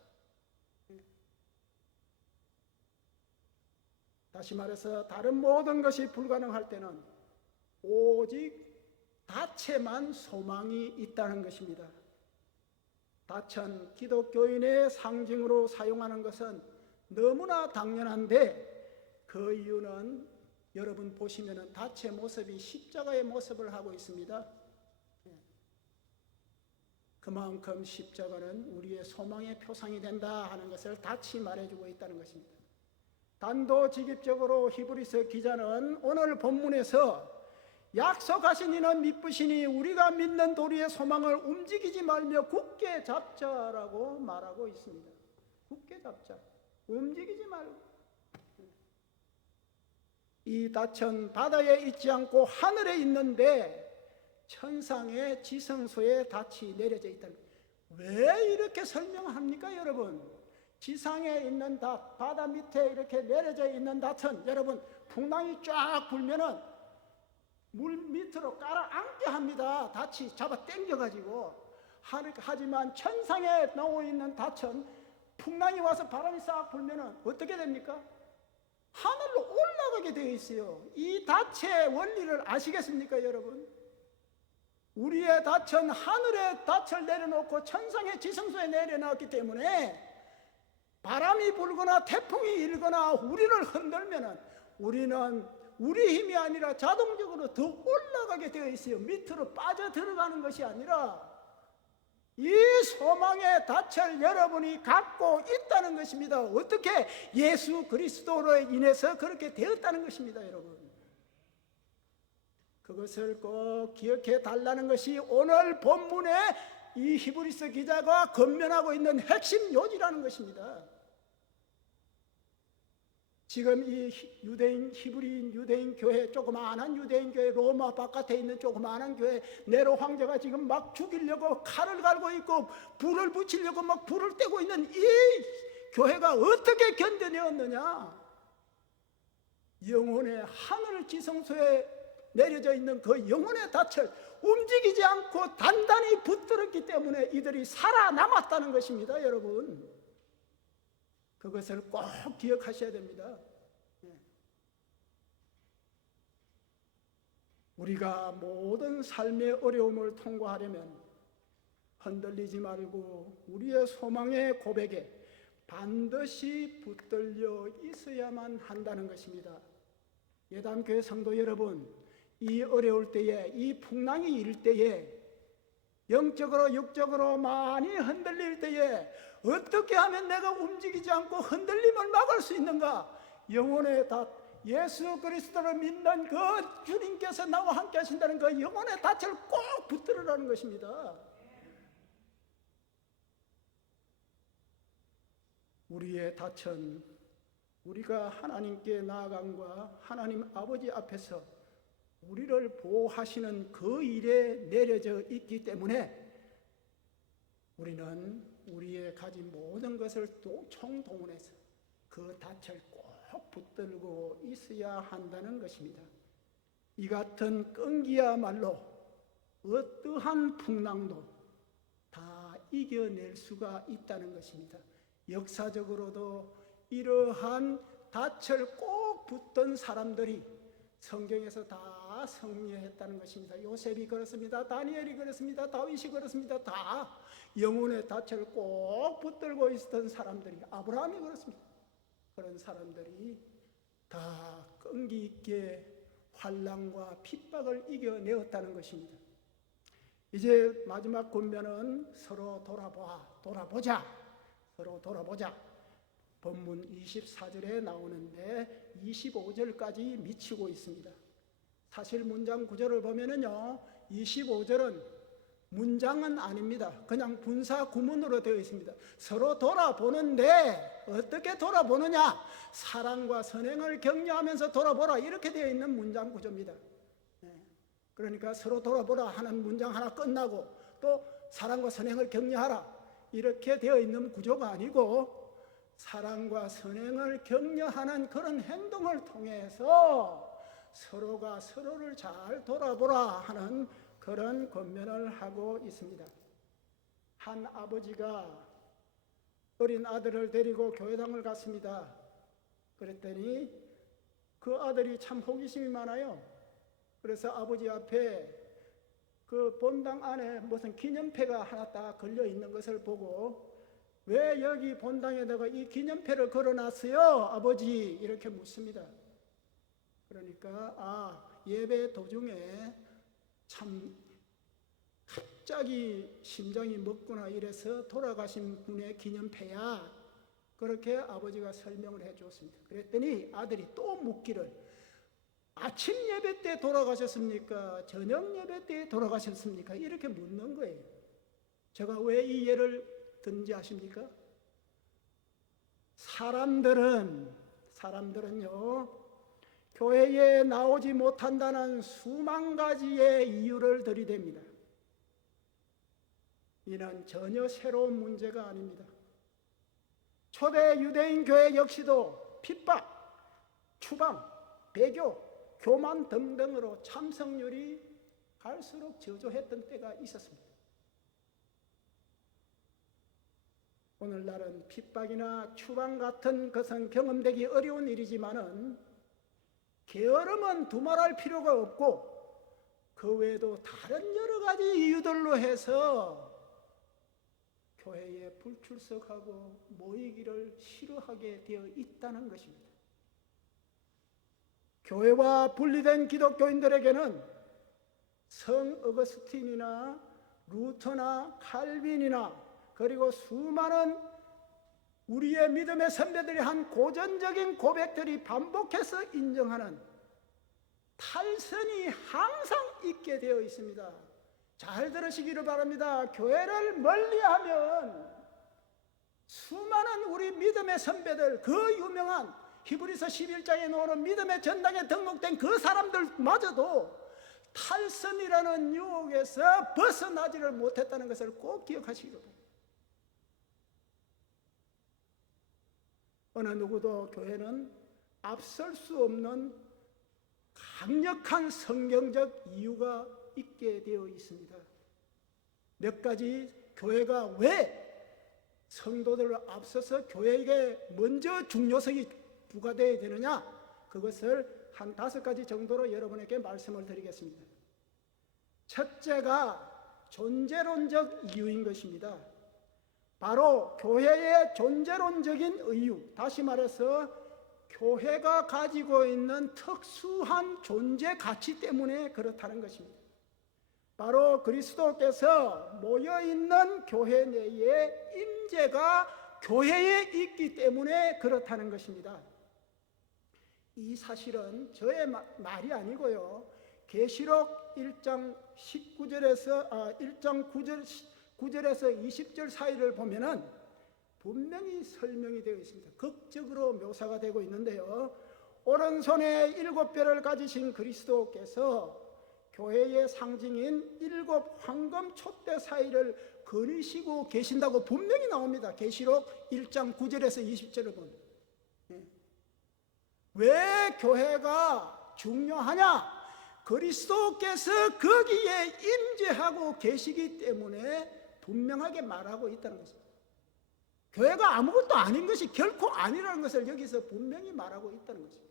다시 말해서 다른 모든 것이 불가능할 때는 오직 닻에만 소망이 있다는 것입니다. 닻은 기독교인의 상징으로 사용하는 것은 너무나 당연한데 그 이유는 여러분 보시면 닻의 모습이 십자가의 모습을 하고 있습니다. 그만큼 십자가는 우리의 소망의 표상이 된다 하는 것을 닻이 말해주고 있다는 것입니다. 단도직입적으로 히브리서 기자는 오늘 본문에서 약속하신 이는 미쁘시니 우리가 믿는 도리의 소망을 움직이지 말며 굳게 잡자라고 말하고 있습니다. 굳게 잡자. 움직이지 말고. 이 닻은 바다에 있지 않고 하늘에 있는데 천상의 지성소에 닻이 내려져 있다는 거예요. 왜 이렇게 설명합니까, 여러분? 지상에 있는 닻, 바다 밑에 이렇게 내려져 있는 닻은 여러분 풍랑이 쫙 불면은 물 밑으로 깔아앉게 합니다. 닻이 잡아 당겨가지고. 하지만 천상에 나와 있는 닻은 풍랑이 와서 바람이 싹 불면은 어떻게 됩니까? 하늘로 올라가게 되어 있어요. 이 닻의 원리를 아시겠습니까, 여러분? 우리의 닻은 하늘에 닻을 내려놓고 천상의 지성소에 내려놨기 때문에 바람이 불거나 태풍이 일거나 우리를 흔들면은 우리는 우리 힘이 아니라 자동적으로 더 올라가게 되어 있어요. 밑으로 빠져 들어가는 것이 아니라 이 소망의 닻을 여러분이 갖고 있다는 것입니다. 어떻게? 예수 그리스도로 인해서 그렇게 되었다는 것입니다, 여러분. 그것을 꼭 기억해 달라는 것이 오늘 본문에 이 히브리서 기자가 권면하고 있는 핵심 요지라는 것입니다. 지금 이 유대인, 히브리인 유대인 교회, 조그마한 유대인 교회, 로마 바깥에 있는 조그마한 교회, 네로 황제가 지금 막 죽이려고 칼을 갈고 있고 불을 붙이려고 막 불을 떼고 있는 이 교회가 어떻게 견뎌내었느냐? 영혼의 하늘 지성소에 내려져 있는 그 영혼의 닻을 움직이지 않고 단단히 붙들었기 때문에 이들이 살아남았다는 것입니다, 여러분. 그것을 꼭 기억하셔야 됩니다. 우리가 모든 삶의 어려움을 통과하려면 흔들리지 말고 우리의 소망의 고백에 반드시 붙들려 있어야만 한다는 것입니다. 예담교회 성도 여러분, 이 어려울 때에, 이 풍랑이 일 때에, 영적으로 육적으로 많이 흔들릴 때에 어떻게 하면 내가 움직이지 않고 흔들림을 막을 수 있는가? 영혼의 닻, 예수 그리스도를 믿는 그 주님께서 나와 함께 하신다는 그 영혼의 닻을 꼭 붙들으라는 것입니다. 우리의 닻은 우리가 하나님께 나아감과 하나님 아버지 앞에서 우리를 보호하시는 그 일에 내려져 있기 때문에 우리는 우리의 가진 모든 것을 총동원해서 그 닻을 꼭 붙들고 있어야 한다는 것입니다. 이 같은 끈기야말로 어떠한 풍랑도 다 이겨낼 수가 있다는 것입니다. 역사적으로도 이러한 닻을 꼭 붙던 사람들이 성경에서 다 승리했다는 것입니다. 요셉이 그렇습니다. 다니엘이 그렇습니다. 다윗이 그렇습니다. 다 영혼의 닻을 꼭 붙들고 있었던 사람들이, 아브라함이 그렇습니다. 그런 사람들이 다 끈기 있게 환난과 핍박을 이겨내었다는 것입니다. 이제 마지막 권면은 서로 돌아보자. 서로 돌아보자. 본문 24절에 나오는데 25절까지 미치고 있습니다. 사실 문장 구절을 보면은요, 25절은 문장은 아닙니다. 그냥 분사 구문으로 되어 있습니다. 서로 돌아보는데 어떻게 돌아보느냐? 사랑과 선행을 격려하면서 돌아보라, 이렇게 되어 있는 문장 구조입니다. 그러니까 서로 돌아보라 하는 문장 하나 끝나고 또 사랑과 선행을 격려하라 이렇게 되어 있는 구조가 아니고, 사랑과 선행을 격려하는 그런 행동을 통해서 서로가 서로를 잘 돌아보라 하는 그런 권면을 하고 있습니다. 한 아버지가 어린 아들을 데리고 교회당을 갔습니다. 그랬더니 그 아들이 참 호기심이 많아요. 그래서 아버지 앞에 그 본당 안에 무슨 기념패가 하나 딱 걸려 있는 것을 보고, 왜 여기 본당에다가 이 기념패를 걸어놨어요, 아버지? 이렇게 묻습니다. 그러니까 예배 도중에 참 갑자기 심장이 먹구나 이래서 돌아가신 분의 기념패야. 그렇게 아버지가 설명을 해 주었습니다. 그랬더니 아들이 또 묻기를 아침 예배 때 돌아가셨습니까? 저녁 예배 때 돌아가셨습니까? 이렇게 묻는 거예요. 제가 왜 이 예를 든지 아십니까? 사람들은요, 교회에 나오지 못한다는 수만 가지의 이유를 들이댑니다. 이는 전혀 새로운 문제가 아닙니다. 초대 유대인 교회 역시도 핍박, 추방, 배교, 교만 등등으로 참석률이 갈수록 저조했던 때가 있었습니다. 오늘날은 핍박이나 추방 같은 것은 경험되기 어려운 일이지만은 게으름은 두말할 필요가 없고 그 외에도 다른 여러 가지 이유들로 해서 교회에 불출석하고 모이기를 싫어하게 되어 있다는 것입니다. 교회와 분리된 기독교인들에게는 성 어거스틴이나 루터나 칼빈이나 그리고 수많은 우리의 믿음의 선배들이 한 고전적인 고백들이 반복해서 인정하는 탈선이 항상 있게 되어 있습니다. 잘 들으시기를 바랍니다. 교회를 멀리하면 수많은 우리 믿음의 선배들, 그 유명한 히브리서 11장에 나오는 믿음의 전당에 등록된 그 사람들마저도 탈선이라는 유혹에서 벗어나지를 못했다는 것을 꼭 기억하시기를 바랍니다. 어느 누구도 교회는 앞설 수 없는 강력한 성경적 이유가 있게 되어 있습니다. 몇 가지 교회가 왜 성도들을 앞서서 교회에게 먼저 중요성이 부과되어야 되느냐, 그것을 한 5가지 정도로 여러분에게 말씀을 드리겠습니다. 첫째가 존재론적 이유인 것입니다. 바로 교회의 존재론적인 이유, 다시 말해서 교회가 가지고 있는 특수한 존재 가치 때문에 그렇다는 것입니다. 바로 그리스도께서 모여있는 교회 내에 임재가 교회에 있기 때문에 그렇다는 것입니다. 이 사실은 저의 말이 아니고요, 계시록 1장 9절에서 20절 사이를 보면은 분명히 설명이 되어 있습니다. 극적으로 묘사가 되고 있는데요, 오른손에 7뼈를 가지신 그리스도께서 교회의 상징인 7 황금 촛대 사이를 거니시고 계신다고 분명히 나옵니다. 계시록 1장 9절에서 20절을 보면. 왜 교회가 중요하냐? 그리스도께서 거기에 임재하고 계시기 때문에 분명하게 말하고 있다는 것입니다. 교회가 아무것도 아닌 것이 결코 아니라는 것을 여기서 분명히 말하고 있다는 것입니다.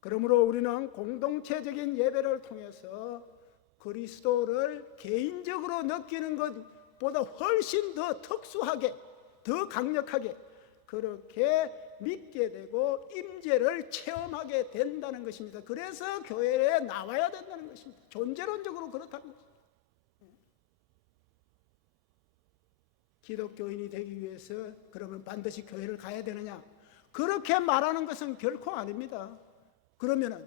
그러므로 우리는 공동체적인 예배를 통해서 그리스도를 개인적으로 느끼는 것보다 훨씬 더 특수하게, 더 강력하게 그렇게 믿게 되고 임재를 체험하게 된다는 것입니다. 그래서 교회에 나와야 된다는 것입니다. 존재론적으로 그렇다는 것입니다. 기독교인이 되기 위해서 그러면 반드시 교회를 가야 되느냐? 그렇게 말하는 것은 결코 아닙니다. 그러면은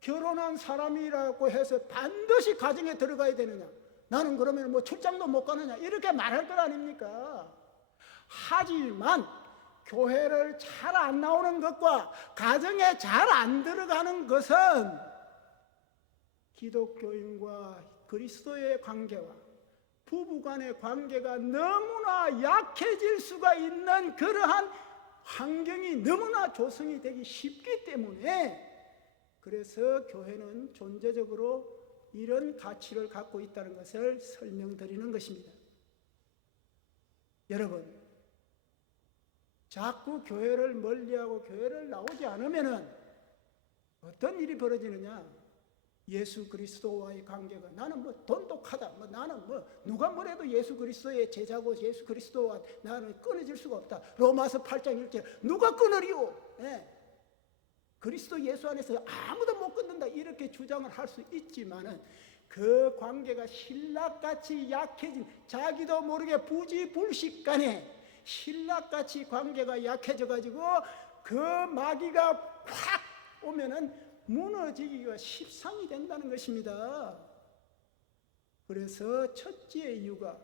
결혼한 사람이라고 해서 반드시 가정에 들어가야 되느냐? 나는 그러면 뭐 출장도 못 가느냐? 이렇게 말할 것 아닙니까? 하지만 교회를 잘 안 나오는 것과 가정에 잘 안 들어가는 것은 기독교인과 그리스도의 관계와 부부 간의 관계가 너무나 약해질 수가 있는 그러한 환경이 너무나 조성이 되기 쉽기 때문에, 그래서 교회는 존재적으로 이런 가치를 갖고 있다는 것을 설명드리는 것입니다. 여러분, 자꾸 교회를 멀리하고 교회를 나오지 않으면은 어떤 일이 벌어지느냐? 예수 그리스도와의 관계가, 나는 뭐 돈독하다, 나는 뭐 누가 뭐래도 예수 그리스도의 제자고 예수 그리스도와 나는 끊어질 수가 없다. 로마서 8장 1절 누가 끊으리오? 그리스도 예수 안에서 아무도 못 끊는다 이렇게 주장을 할 수 있지만은 그 관계가 신락같이 약해진, 자기도 모르게 부지불식간에 신락같이 관계가 약해져 가지고 그 마귀가 확 오면은 무너지기가 십상이 된다는 것입니다. 그래서 첫째 이유가,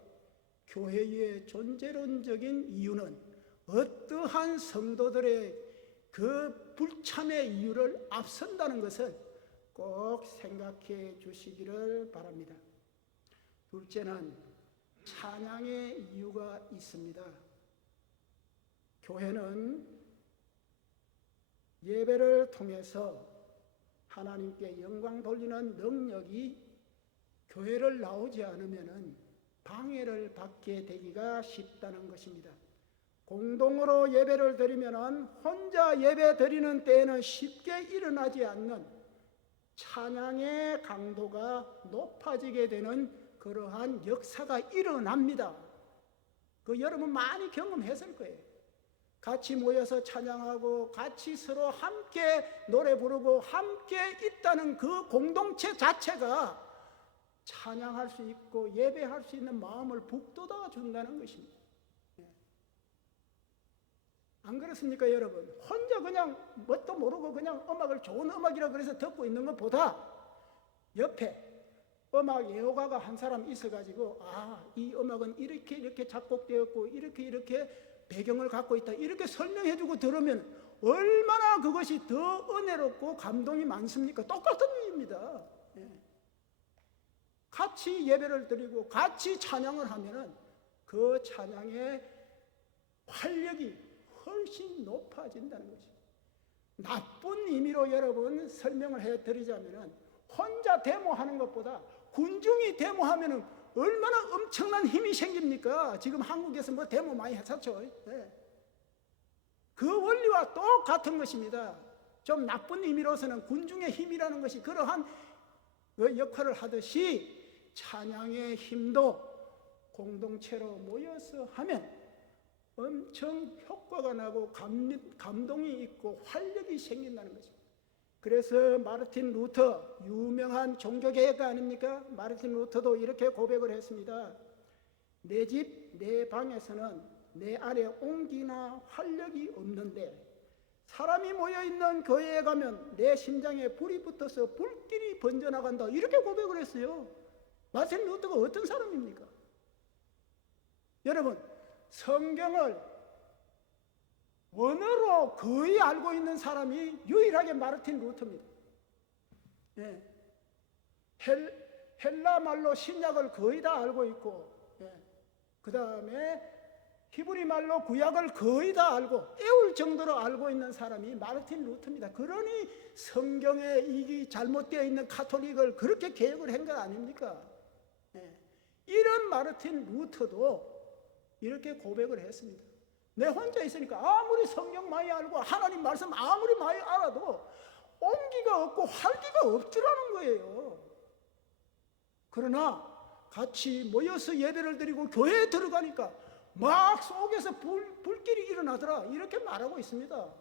교회의 존재론적인 이유는 어떠한 성도들의 그 불참의 이유를 앞선다는 것을 꼭 생각해 주시기를 바랍니다. 둘째는 찬양의 이유가 있습니다. 교회는 예배를 통해서 하나님께 영광 돌리는 능력이 교회를 나오지 않으면 방해를 받게 되기가 쉽다는 것입니다. 공동으로 예배를 드리면 혼자 예배 드리는 때에는 쉽게 일어나지 않는 찬양의 강도가 높아지게 되는 그러한 역사가 일어납니다. 그 여러분 많이 경험했을 거예요. 같이 모여서 찬양하고 같이 서로 함께 노래 부르고 함께 있다는 그 공동체 자체가 찬양할 수 있고 예배할 수 있는 마음을 북돋아 준다는 것입니다. 안 그렇습니까, 여러분? 혼자 그냥 뭣도 모르고 그냥 음악을 좋은 음악이라 그래서 듣고 있는 것보다 옆에 음악 예호가가 한 사람 있어가지고, 이 음악은 이렇게 작곡되었고 이렇게 배경을 갖고 있다 이렇게 설명해주고 들으면 얼마나 그것이 더 은혜롭고 감동이 많습니까? 똑같은 일입니다. 같이 예배를 드리고 같이 찬양을 하면은 그 찬양의 활력이 훨씬 높아진다는 거죠. 나쁜 의미로 여러분 설명을 해드리자면은 혼자 데모하는 것보다 군중이 데모하면은 얼마나 엄청난 힘이 생깁니까? 지금 한국에서 뭐 데모 많이 했었죠. 그 원리와 똑같은 것입니다. 좀 나쁜 의미로서는 군중의 힘이라는 것이 그러한 역할을 하듯이 찬양의 힘도 공동체로 모여서 하면 엄청 효과가 나고 감동이 있고 활력이 생긴다는 거죠. 그래서 마르틴 루터, 유명한 종교개혁가 아닙니까? 마르틴 루터도 이렇게 고백을 했습니다. 내 집, 내 방에서는 내 안에 온기나 활력이 없는데 사람이 모여있는 교회에 가면 내 심장에 불이 붙어서 불길이 번져나간다 이렇게 고백을 했어요. 마르틴 루터가 어떤 사람입니까? 여러분, 성경을 원어로 거의 알고 있는 사람이 유일하게 마르틴 루터입니다. 헬라 말로 신약을 거의 다 알고 있고, 그 다음에 히브리 말로 구약을 거의 다 알고 애울 정도로 알고 있는 사람이 마르틴 루터입니다. 그러니 성경에 이게 잘못되어 있는 카톨릭을 그렇게 개혁을 한 것 아닙니까? 이런 마르틴 루터도 이렇게 고백을 했습니다. 내 혼자 있으니까 아무리 성경 많이 알고 하나님 말씀 아무리 많이 알아도 온기가 없고 활기가 없더라는 거예요. 그러나 같이 모여서 예배를 드리고 교회에 들어가니까 막 속에서 불길이 일어나더라 이렇게 말하고 있습니다.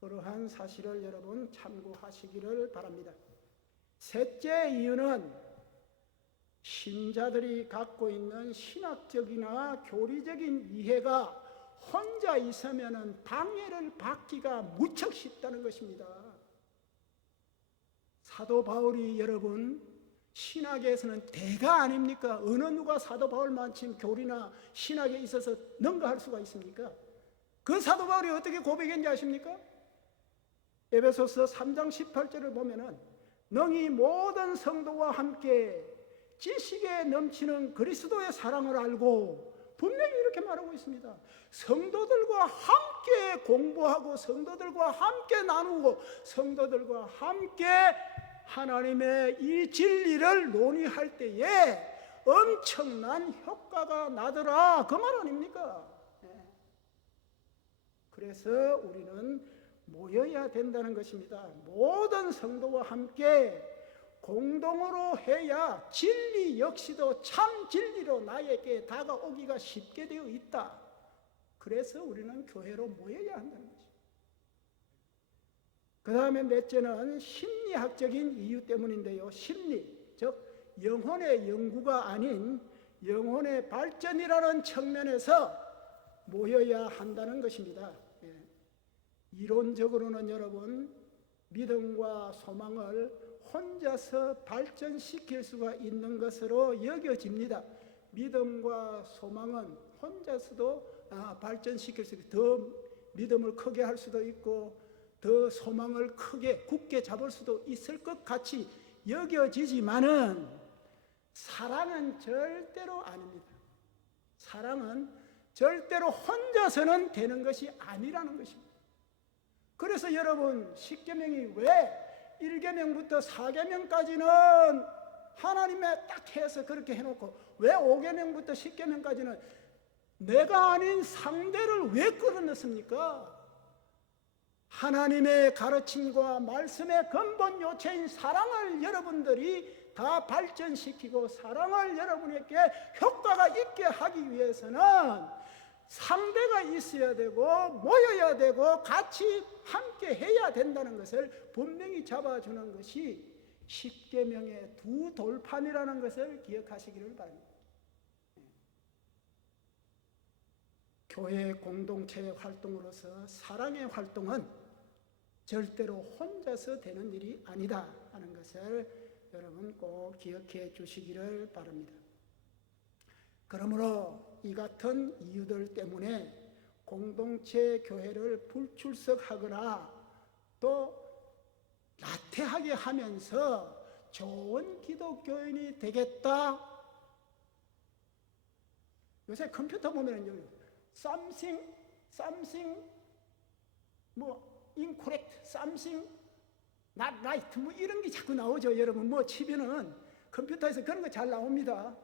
그러한 사실을 여러분 참고하시기를 바랍니다. 셋째 이유는 신자들이 갖고 있는 신학적이나 교리적인 이해가 혼자 있으면 방해를 받기가 무척 쉽다는 것입니다. 사도 바울이 여러분 신학에서는 대가 아닙니까? 어느 누가 사도 바울만큼 교리나 신학에 있어서 능가할 수가 있습니까? 그 사도 바울이 어떻게 고백했는지 아십니까? 에베소서 3장 18절을 보면은 너희 모든 성도와 함께 지식에 넘치는 그리스도의 사랑을 알고 분명히 이렇게 말하고 있습니다. 성도들과 함께 공부하고 성도들과 함께 나누고 성도들과 함께 하나님의 이 진리를 논의할 때에 엄청난 효과가 나더라 그 말 아닙니까? 그래서 우리는 모여야 된다는 것입니다. 모든 성도와 함께 공동으로 해야 진리 역시도 참 진리로 나에게 다가오기가 쉽게 되어 있다. 그래서 우리는 교회로 모여야 한다는 것입니다. 그 다음에 넷째는 심리학적인 이유 때문인데요. 심리, 즉 영혼의 연구가 아닌 영혼의 발전이라는 측면에서 모여야 한다는 것입니다. 예. 이론적으로는 여러분, 믿음과 소망을 혼자서 발전시킬 수가 있는 것으로 여겨집니다. 믿음과 소망은 혼자서도 발전시킬 수 있고, 더 믿음을 크게 할 수도 있고 더 소망을 크게 굳게 잡을 수도 있을 것 같이 여겨지지만은 사랑은 절대로 아닙니다. 사랑은 절대로 혼자서는 되는 것이 아니라는 것입니다. 그래서 여러분, 십계명이 왜 1계명부터 4계명까지는 하나님의 딱 해서 그렇게 해놓고 왜 5계명부터 10계명까지는 내가 아닌 상대를 왜 끌어넣습니까? 하나님의 가르침과 말씀의 근본 요체인 사랑을 여러분들이 다 발전시키고 사랑을 여러분에게 효과가 있게 하기 위해서는 상대가 있어야 되고 모여야 되고 같이 함께 해야 된다는 것을 분명히 잡아주는 것이 십계명의 두 돌판이라는 것을 기억하시기를 바랍니다. 교회 공동체의 활동으로서 사랑의 활동은 절대로 혼자서 되는 일이 아니다 하는 것을 여러분 꼭 기억해 주시기를 바랍니다. 그러므로 이 같은 이유들 때문에 공동체 교회를 불출석하거나 또 나태하게 하면서 좋은 기독교인이 되겠다. 요새 컴퓨터 보면은요, something 뭐 incorrect, something not right 뭐 이런 게 자꾸 나오죠. 여러분 뭐 치면은 컴퓨터에서 그런 거 잘 나옵니다.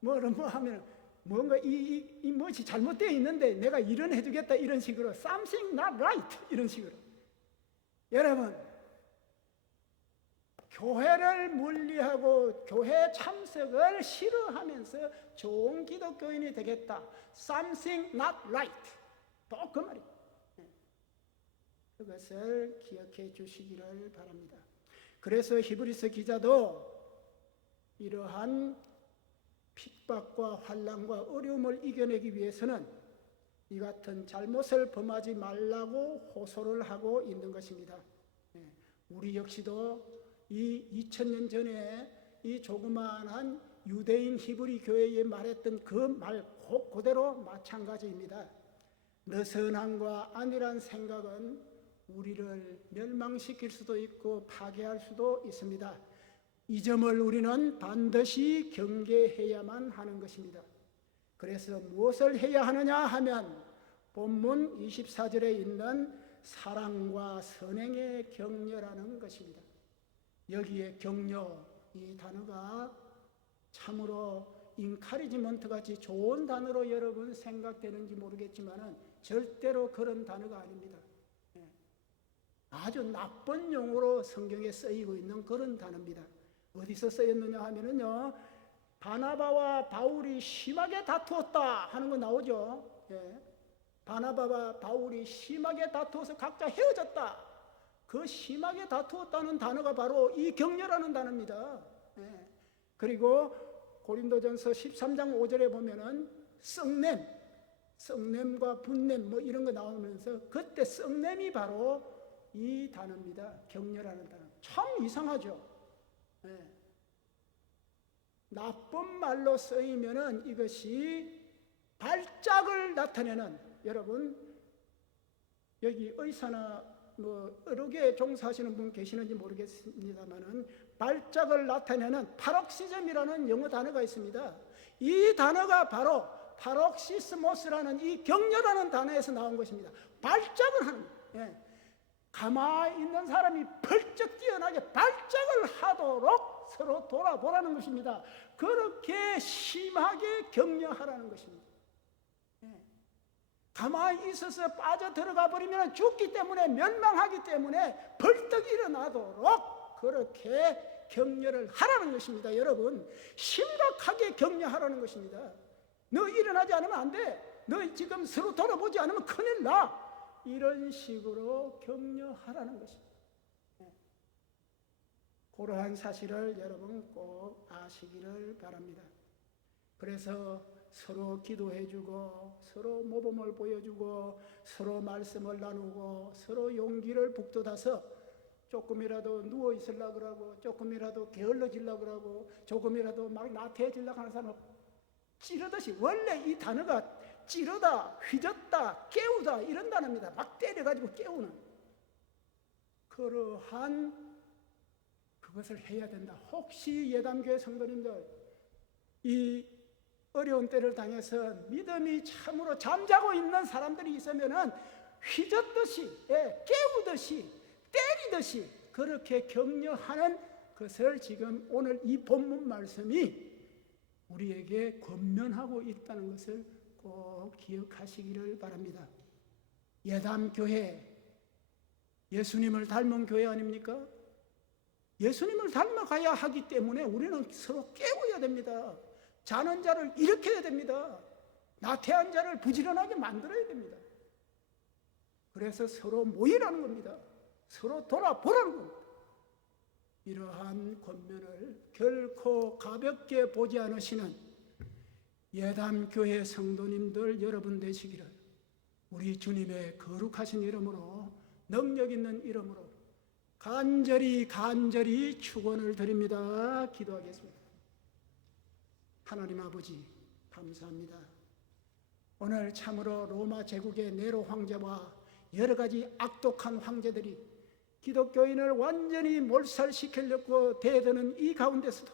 뭐 하면 뭔가 이 무엇이 잘못되어 있는데 내가 이런 해주겠다 이런 식으로 something not right 이런 식으로. 여러분, 교회를 물리하고 교회 참석을 싫어하면서 좋은 기독교인이 되겠다. something not right. 또 그 말이에요. 그것을 기억해 주시기를 바랍니다. 그래서 히브리서 기자도 이러한 핍박과 환난과 어려움을 이겨내기 위해서는 이 같은 잘못을 범하지 말라고 호소를 하고 있는 것입니다. 우리 역시도 이 2000년 전에 이 조그마한 유대인 히브리 교회에 말했던 그 말 그대로 마찬가지입니다. 느슨함과 안일한 생각은 우리를 멸망시킬 수도 있고 파괴할 수도 있습니다. 이 점을 우리는 반드시 경계해야만 하는 것입니다. 그래서 무엇을 해야 하느냐 하면 본문 24절에 있는 사랑과 선행의 격려라는 것입니다. 여기에 격려, 이 단어가 참으로 인카리지먼트 같이 좋은 단어로 여러분 생각되는지 모르겠지만 절대로 그런 단어가 아닙니다. 아주 나쁜 용어로 성경에 쓰이고 있는 그런 단어입니다. 어디서 쓰였느냐 하면은요, 바나바와 바울이 심하게 다투었다 하는 거 나오죠. 바나바와 바울이 심하게 다투어서 각자 헤어졌다. 그 심하게 다투었다는 단어가 바로 이 격려라는 단어입니다. 그리고 고린도전서 13장 5절에 보면은 썩냄과 분냄 뭐 이런 거 나오면서 그때 썩냄이 바로 이 단어입니다. 격려라는 단어. 참 이상하죠. 나쁜 말로 쓰이면은 이것이 발작을 나타내는, 여러분 여기 의사나 뭐 여러 개 종사하시는 분 계시는지 모르겠습니다만은 발작을 나타내는 파록시즘이라는 영어 단어가 있습니다. 이 단어가 바로 파록시스모스라는 이 격려라는 단어에서 나온 것입니다. 발작을 하는 거예요. 가만히 있는 사람이 펄쩍 뛰어나게 발작을 하도록 서로 돌아보라는 것입니다. 그렇게 심하게 격려하라는 것입니다. 가만히 있어서 빠져들어가 버리면 죽기 때문에 멸망하기 때문에 벌떡 일어나도록 그렇게 격려를 하라는 것입니다. 여러분, 심각하게 격려하라는 것입니다. 너 일어나지 않으면 안 돼. 너 지금 서로 돌아보지 않으면 큰일 나. 이런 식으로 격려하라는 것입니다. 그러한 사실을 여러분 꼭 아시기를 바랍니다. 그래서 서로 기도해주고 서로 모범을 보여주고 서로 말씀을 나누고 서로 용기를 북돋아서 조금이라도 누워 있으려고 그러고 조금이라도 게을러지려고 그러고 조금이라도 막 나태해지려고 하는 사람은 찌르듯이, 원래 이 단어가 찌르다, 휘젓다, 깨우다 이런 단어입니다. 막 때려가지고 깨우는 그러한 그것을 해야 된다. 혹시 예담교회 성도님들 이 어려운 때를 당해서 믿음이 참으로 잠자고 있는 사람들이 있으면은 휘젓듯이, 깨우듯이, 때리듯이 그렇게 격려하는 것을 지금 오늘 이 본문 말씀이 우리에게 권면하고 있다는 것을 꼭 기억하시기를 바랍니다. 예담교회, 예수님을 닮은 교회 아닙니까? 예수님을 닮아가야 하기 때문에 우리는 서로 깨워야 됩니다. 자는 자를 일으켜야 됩니다. 나태한 자를 부지런하게 만들어야 됩니다. 그래서 서로 모이라는 겁니다. 서로 돌아보라는 겁니다. 이러한 권면을 결코 가볍게 보지 않으시는 예담교회 성도님들 여러분 되시기를 우리 주님의 거룩하신 이름으로, 능력 있는 이름으로 간절히 축원을 드립니다. 기도하겠습니다. 하나님 아버지 감사합니다. 오늘 참으로 로마 제국의 네로 황제와 여러 가지 악독한 황제들이 기독교인을 완전히 몰살시키려고 대드는 이 가운데서도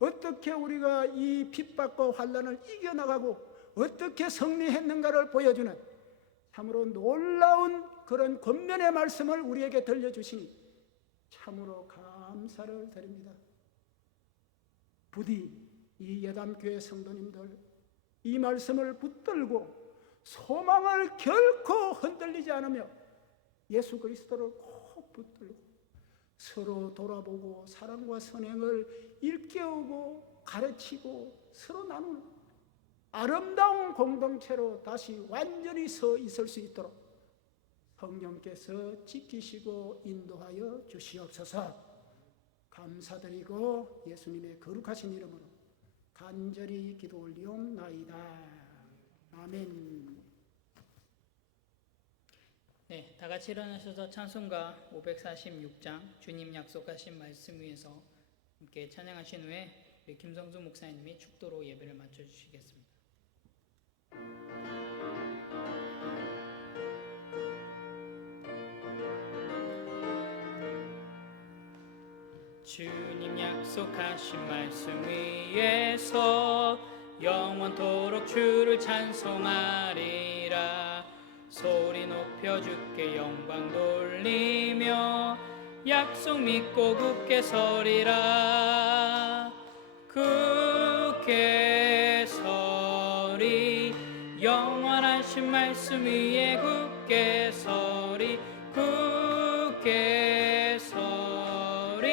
어떻게 우리가 이 핍박과 환난을 이겨나가고 어떻게 승리했는가를 보여주는 참으로 놀라운 그런 권면의 말씀을 우리에게 들려주시니 참으로 감사를 드립니다. 부디 이 예담교회 성도님들 이 말씀을 붙들고 소망을 결코 흔들리지 않으며 예수 그리스도를 꼭 붙들고 서로 돌아보고 사랑과 선행을 일깨우고 가르치고 서로 나누는 아름다운 공동체로 다시 완전히 서 있을 수 있도록 성령께서 지키시고 인도하여 주시옵소서. 감사드리고 예수님의 거룩하신 이름으로 간절히 기도 올리옵나이다. 아멘. 네, 다 같이 일어나셔서 찬송가 546장 주님 약속하신 말씀 위에서 함께 찬양하신 후에 우리 김성수 목사님이 축도로 예배를 마쳐 주시겠습니다. 주님 약속하신 말씀 위에서 영원토록 주를 찬송하리라. 소리 높여 주께 영광 돌리며 약속 믿고 굳게 서리라. 굳게 서리 영원하신 말씀 위에 굳게 서리. 굳게 서리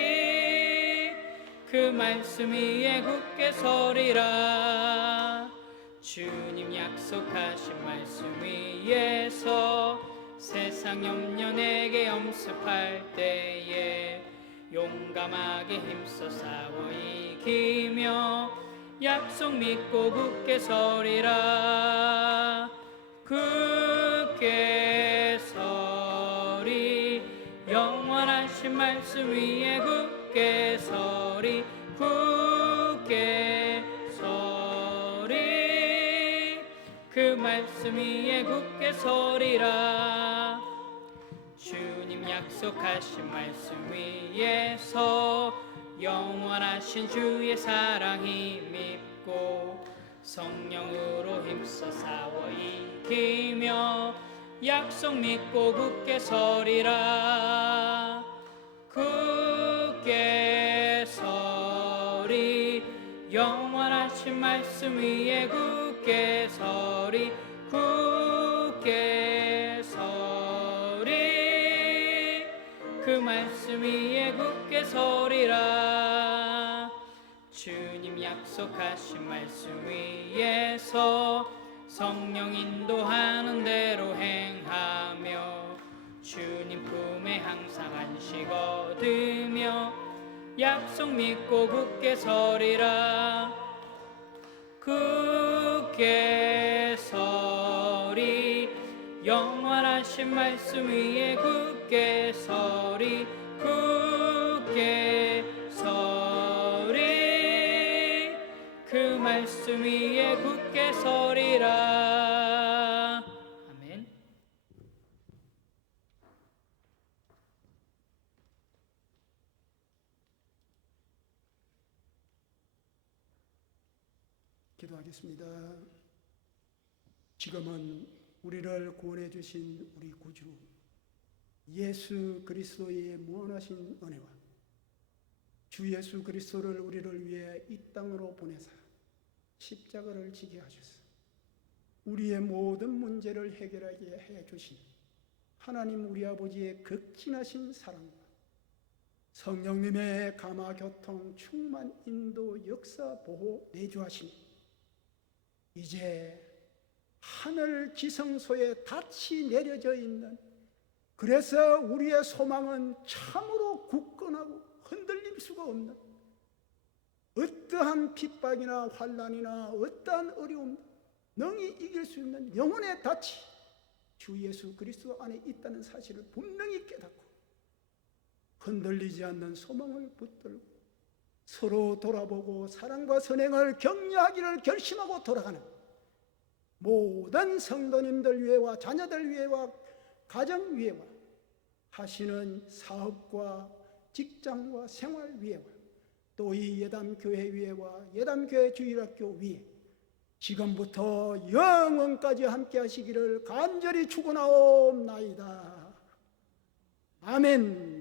그 말씀 위에 굳게 서리라. 주님 약속하신 말씀 위에서 세상 염려 내게 엄습할 때에 용감하게 힘써 싸워 이기며 약속 믿고 굳게 서리라. 굳게 서리 영원하신 말씀 위에 굳게 서리. 굳게 서리 그 말씀 위에 굳게 서리라. 주님 약속하신 말씀 위에서 영원하신 주의 사랑 힘입고 성령으로 힘써 싸워 이기며 약속 믿고 굳게 서리라. 굳게 서리 영원하신 말씀 위에 굳게 서리. 굳게 서리 그 말씀 위에 굳게 서리라. 주님 약속하신 말씀 위에서 성령 인도하는 대로 행하며 주님 품에 항상 안식 얻으며 약속 믿고 굳게 서리라. 굳게 서리 영원하신 말씀 위에 굳게 서리. 굳게 서리 그 말씀 위에 굳게 서리라. 아멘. 기도하겠습니다. 지금은 우리를 구원해 주신 우리 구주 예수 그리스도의 무한하신 은혜와 주 예수 그리스도를 우리를 위해 이 땅으로 보내사 십자가를 지게 하셔서 우리의 모든 문제를 해결하게 해 주신 하나님 우리 아버지의 극진하신 사랑과 성령님의 감화 교통 충만 인도 역사 보호 내주하시니 이제 하늘 지성소에 닻이 내려져 있는, 그래서 우리의 소망은 참으로 굳건하고 흔들릴 수가 없는, 어떠한 핍박이나 환난이나 어떠한 어려움 능히 이길 수 있는 영혼의 닻이 주 예수 그리스도 안에 있다는 사실을 분명히 깨닫고 흔들리지 않는 소망을 붙들고 서로 돌아보고 사랑과 선행을 격려하기를 결심하고 돌아가는 모든 성도님들 위해와 자녀들 위해와 가정 위해와 하시는 사업과 직장과 생활 위해와 또 이 예담교회 위해와 예담교회 주일학교 위에 지금부터 영원까지 함께 하시기를 간절히 축원하옵나이다. 아멘.